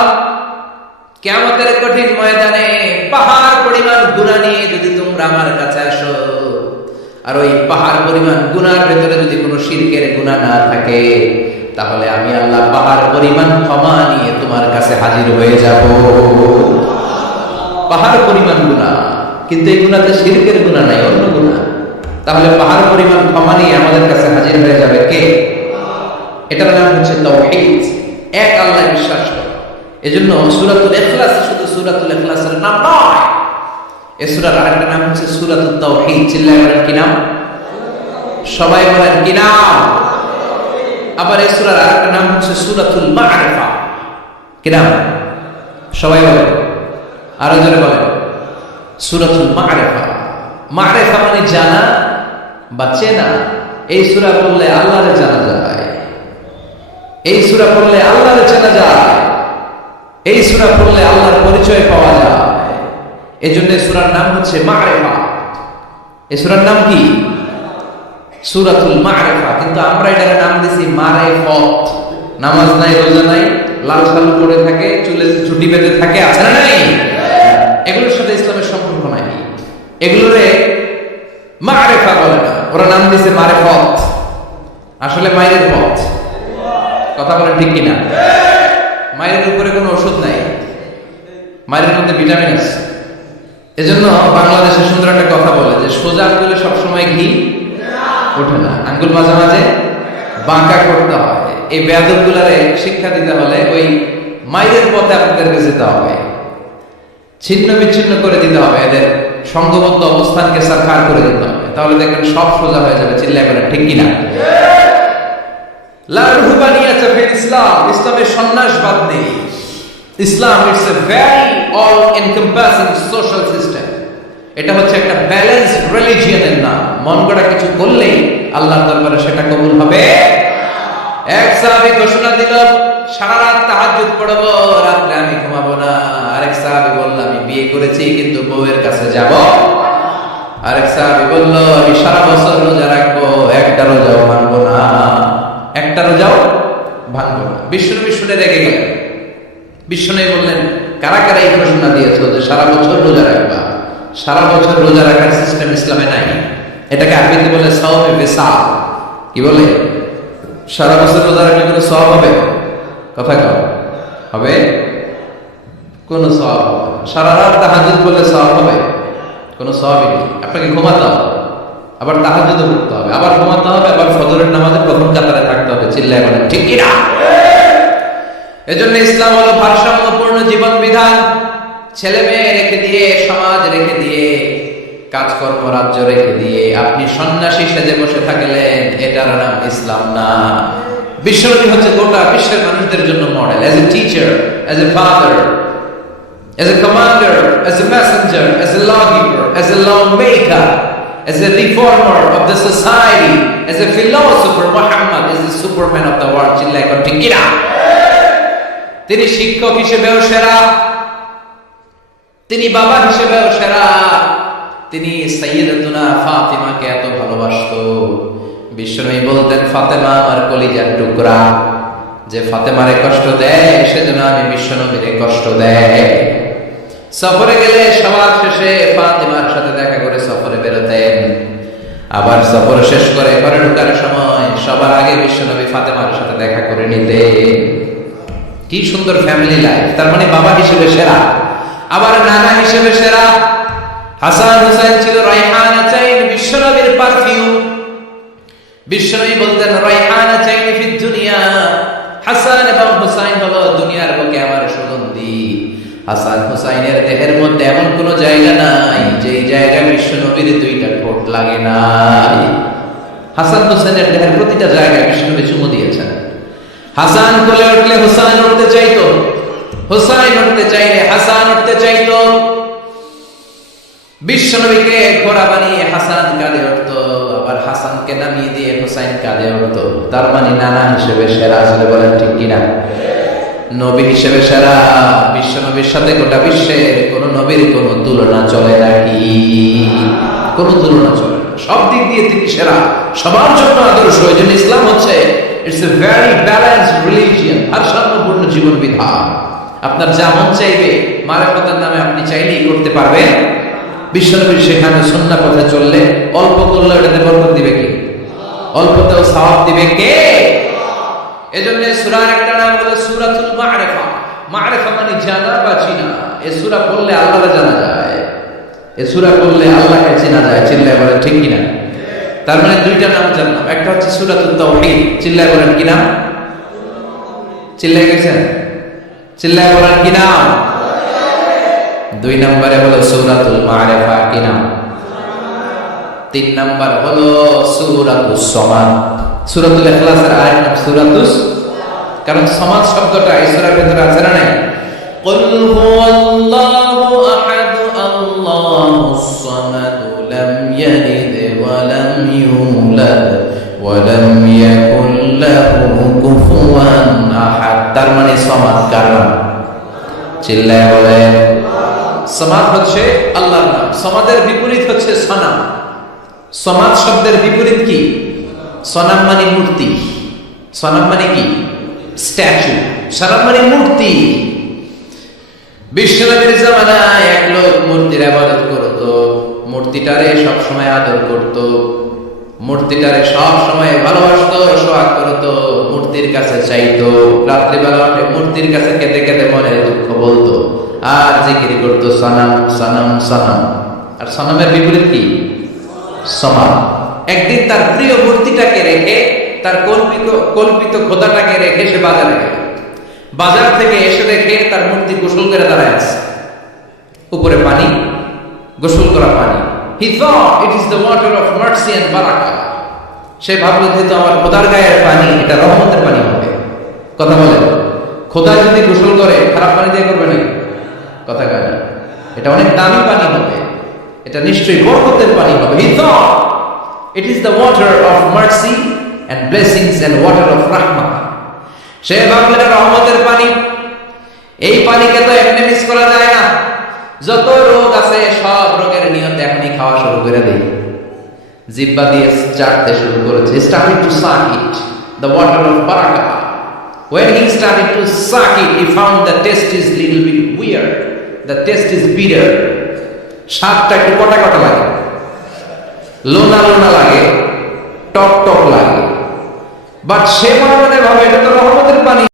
কিয়ামতের কঠিন ময়দানে পাহাড় পরিমাণ গুনাহ নিয়ে যদি তোমরা আমার কাছে আসো, আর ওই পাহাড় পরিমাণ গুনার ভেতরে যদি কোনো শিরকের গুনাহ না থাকে, তাহলে আমি আল্লাহ পাহাড় পরিমাণ ক্ষমা নিয়ে তোমার কাছে হাজির হয়ে যাব। পাহাড় পরিমাণ গুনাহ, কিন্তু এই গুনাহতে শিরকের গুনাহ নাই, অন্য গুনাহ। তাহলে পাহাড় পরিমাণ ক্ষমা নিয়ে আমাদের কাছে হাজির হয়ে যাবে কে? এটার নাম হচ্ছে তাওহীদ, এক আল্লাহ বিশ্বাস করা। এজন্য সূরাতুল ইখলাস শুধু সূরাতুল ইখলাসের নাম নয়, এই সূরার আরেকটা নাম হচ্ছে সূরাতুত তাওহীদ। চিল্লায় বলেন কি নাম? সবাই বলেন কি নাম? আবার এই সূরার আরেকটা নাম হচ্ছে সূরাতুল মা'রিফা। কি নাম? সবাই বলেন, আরো জোরে বলেন। সূরাতুল মা'রিফা। মা'রিফা মানে জানা বা চেনা। এই সূরা পড়লে আল্লাহরে জানা যায়, এই সূরা পড়লে আল্লাহরে চেনা যায়, এই সূরা পড়লে আল্লাহর পরিচয় পাওয়া যায়। এজন্য সূরার নাম হচ্ছে মা'রিফা। এই সূরার নাম কি? সূরাতুল মা'রিফা। কিন্তু আমরা এটার নাম দিছি মারিফত। নামাজ নাই, রোজা নাই, লাল সালু পড়ে থাকে, চুলে ছুটি বেঁধে থাকে, আছে না নাই? এগুলোর সাথে ইসলামের সম্পর্ক নাই। এগুলোরে মারিফা বলে না, ওরা নাম দিছে মারিফত। আসলে মায়ের পথ। কথা বলেন ঠিক কিনা? মায়ের উপরে কোনো ওষুধ নাই, মায়ের মধ্যে ভিটামিন আছে। এজন্য বাংলাদেশে সুন্দর একটা কথা বলে যে সোজা আঙ্গুলে সবসময় ঘি ওঠে না, আঙ্গুল মাঝে মাঝে বাঁকা করতে হয়। এই বেয়াদবগুলারে শিক্ষা দিতে হলে ওই মায়ের পথে আপনাদেরকে যেতে হবে, ছিন্ন বিচ্ছিন্ন করে দিতে হবে, এদের সংঘবদ্ধ অবস্থানকে সারকার করে দিতে হবে, তাহলে দেখবেন সব সোজা হয়ে যাবে। চিল্লায় বলেন ঠিক কিনা? লা রুহবানিয়াতা ফিল ইসলাম, ইসলামে সন্ন্যাসবাদ নেই। Islam it's a very all encompassing social system. এটা হচ্ছে একটা ব্যালেন্সড রিলিজিয়নের নাম। মন গড়া কিছু করলেই আল্লাহর দরবারে সেটা কবুল হবে। এক সাহাবী ঘোষণা দিল সারা রাত তাহাজ্জুদ পড়ব, রাতে আমি ঘুমাবো না। আরেক সাহাবী বলল আমি বিয়ে করেছি কিন্তু বউয়ের কাছে যাব। আরেক সাহাবী বলল আমি সারা বছর রোজা রাখবো, একটা রোজাও ভাঙবো না, একটা রোজাও ভাঙবো না। বিষ্ণু রেগে গেলেন। বিষ্ণু বললেন কারা কারা এই ঘোষণা দিয়েছো যে সারা বছর রোজা রাখবা? সারা বছর রোজা রাখার সিস্টেম ইসলামে নাই। এটাকে আরবিতে বলে সাওমে বিসাল। কি বলে? সারা বছর রোজা রাখলে কোনো সওয়াব হবে? কথা কও, হবে? কোনো সওয়াব হবে না। সারা রাত তাহাজ্জুদ বললে সওয়াব হবে? কোনো সওয়াবই নেই। আপনাকে ঘুমাতে হবে, আবার তাহাজ্জুদও পড়তে হবে, আবার ঘুমাতে হবে, আবার ফজরের নামাজে প্রথম কাতারে থাকতে হবে। চিল্লায় বলেন ঠিক কি না? এজন্য ইসলাম হলো ভারসাম্যপূর্ণ জীবন বিধান। ছেলে মেয়ে রেখে দিয়ে, সমাজ রেখে দিয়ে, কাজকর্ম রাজ্য রেখে দিয়ে আপনি সন্ন্যাসী সেজে বসে থাকলেন, এটার নাম ইসলাম না। বিশ্বনবী হচ্ছে গোটা বিশ্বের মানুষদের জন্য model. As a teacher, as a father, as a commander, as a messenger, as a lawgiver, as a lawmaker, as a reformer of the society, as a philosopher, Muhammad is the superman of the world. চিল্লায় কোন ঠিক কিনা? তিনি শিক্ষক হিসেবেও সেরা, তিনি বাবা হিসেবেও সেরা। তিনি সাইয়্যিদাতুনা ফাতিমাকে এত ভালোবাসতো, বিশ্বনবী বলতেন ফাতেমা আমার কলিজার টুকরা, যে ফাতেমারে কষ্ট দেয় সেজন্য আমি বিশ্বনবীরে কষ্ট দেয়। সফরে গেলে সবার শেষে ফাতেমার সাথে দেখা করে সফরে বেরোতেন, আবার সফর শেষ করে ঘরে ঢোকার সময় সবার আগে বিশ্বনবী ফাতেমার সাথে দেখা করে নিতেন। কি সুন্দর ফ্যামিলি লাইফ। তার মানে বাবা হিসেবে সেরা, আবার নানা হিসেবে সেরা। হাসান হুসাইন ছিল রাইহানা চাইন, বিশ্বনবীর পারফিউম। বিশ্বনবী বলতেন রাইহানা চাইনি ফিদ দুনিয়া, হাসান এবং হুসাইন হলো দুনিয়ার বুকে আমার সুগন্ধি। হাসান হুসাইনের দেহের মধ্যে এমন কোন জায়গা নাই যেই জায়গায় বিশ্বনবীর দুইটা ঠোঁট লাগে নাই। হাসান হুসাইনের দেহের প্রতিটা জায়গায় বিশ্বনবী চুমু দিয়েছেন। হাসান কোলে উঠলে হুসাইন উঠতে চাইতো, হুসাইন উঠতে চাইলে হাসান উঠতে চাইতো। বিশ্বনবীকে ঘোড়া বানিয়ে হাসান কাঁধে উঠতো, আবার হাসানকে নামিয়ে দিয়ে হুসাইন কাঁধে উঠতো। তার মানে নানা হিসেবে সেরা। আসলে বলেন ঠিক কিনা? নবী হিসেবে সেরা। বিশ্বনবীর সাথে গোটা বিশ্বের কোন নবীর কোন তুলনা চলে নাকি? কোন তুলনা চলে না। সব দিক দিয়ে তিনি সেরা, সবার জন্য আদর্শ। এই জন্য ইসলাম হচ্ছে it's a very balanced religion, ভারসাম্যপূর্ণ জীবন বিধান। আপনার যা মন চাইবে মারেফতের নামে আপনি চাইলেই করতে পারবেন। বিশ্বনবীর সেখানে সুন্নাহ পথে চললে অল্প করলে এটাতে বরকত দিবে কি? অল্পতেও সওয়াব দিবে কে? এজন্য সূরার একটা নাম হলো সূরাতুল মা'রিফা। মা'রিফা মানে জানা বা চিনা। এই সূরা পড়লে আল্লাহকে জানা যায়, এই সূরা পড়লে আল্লাহকে চেনা যায়। চিল্লায় বলেন ঠিক কিনা? তার মানে দুইটা নাম জানলাম, একটা হচ্ছে সূরাতুত তাওহীদ। চিল্লায় বলেন কি নাম? চিল্লায় গেছেন? চিল্লায় বলেন কি নাম? দুই নম্বরে হলো সূরাতুল মা'রিফা। কি নাম? তিন নম্বর হলো সূরাতুস সামাদ। সূরাতুল ইখলাসের আরেক নাম সূরাতুস, কারণ সামাদ শব্দটা এই সূরার ভিতরে আছে না নাই? কুল হুয়াল্লাহু আহাদ আল্লাহুস সামাদ লাম ইয়ালিদ ওয়া লাম ইউলাদ ওয়া লাম ইয়াকুল লাহু কুফুয়ান আহাদ। তার মানে সামাদ কার নাম? চিল্লায় বলেন। সামাদ হচ্ছে আল্লাহর নাম। সামাদের বিপরীত হচ্ছে সনাম। সামাদ শব্দের বিপরীত কি? সনাম মানে মূর্তি। সনাম মানে কি? স্ট্যাচু। সনাম মানে মূর্তি। বিশ্বনবীর জামানায় এক লোক মূর্তির ইবাদত করত, মূর্তিটারে সব সময় আদর করত, মূর্তিটারে সব সময় ভালোবাসতো, সোহাগ করত, মূর্তির কাছে চাইতো। রাত্রিবেলা উঠে মূর্তির কাছে কেঁদে কেঁদে মনের দুঃখ বলতো আর জিকির করতো সনাম সনাম সনাম। আর সনামের বিপরীত কি? সমাদ। একদিন তার প্রিয় মূর্তিটাকে রেখে, তার কল্পিত খোদাটাকে রেখে সে বাজারে গেল। বাজার থেকে এসে দেখে তার মূর্তি গোসল করে দাঁড়ায় আছে, উপরে পানি, গোসল করা পানি। He thought it is the water of mercy and barakah. সে ভাবলো যেহেতু আমার খোদার গায়ের পানি, এটা রহমতের পানি হবে। কথা বলে, খোদা যদি গোসল করে খারাপ পানি দিয়ে করবে নাকি? কথা কয় না। এটা অনেক দামি পানি হবে, এটা নিশ্চয়ই বরকতের পানি হবে। He thought it is the water of mercy and blessings and water of rahmah. সে ভাবলো এটা রহমতের পানি। এই পানিকে তো এমনি মিস করা যায় না। যত রোগ আছে সব রোগের নিয়তে এখনই খাওয়া শুরু করে দেই। জিহ্বা দিয়ে চাটতে শুরু করেছে। Started to suck it, the water of barakah. When he started to suck it, he found the taste is little bit weird. The taste is bitter. স্বাদটা একটু কটা কটা লাগে, লোনা লোনা লাগে, টক টক লাগে। বাট সে মনে মনে ভাবে এটা তো রহমতের পানি।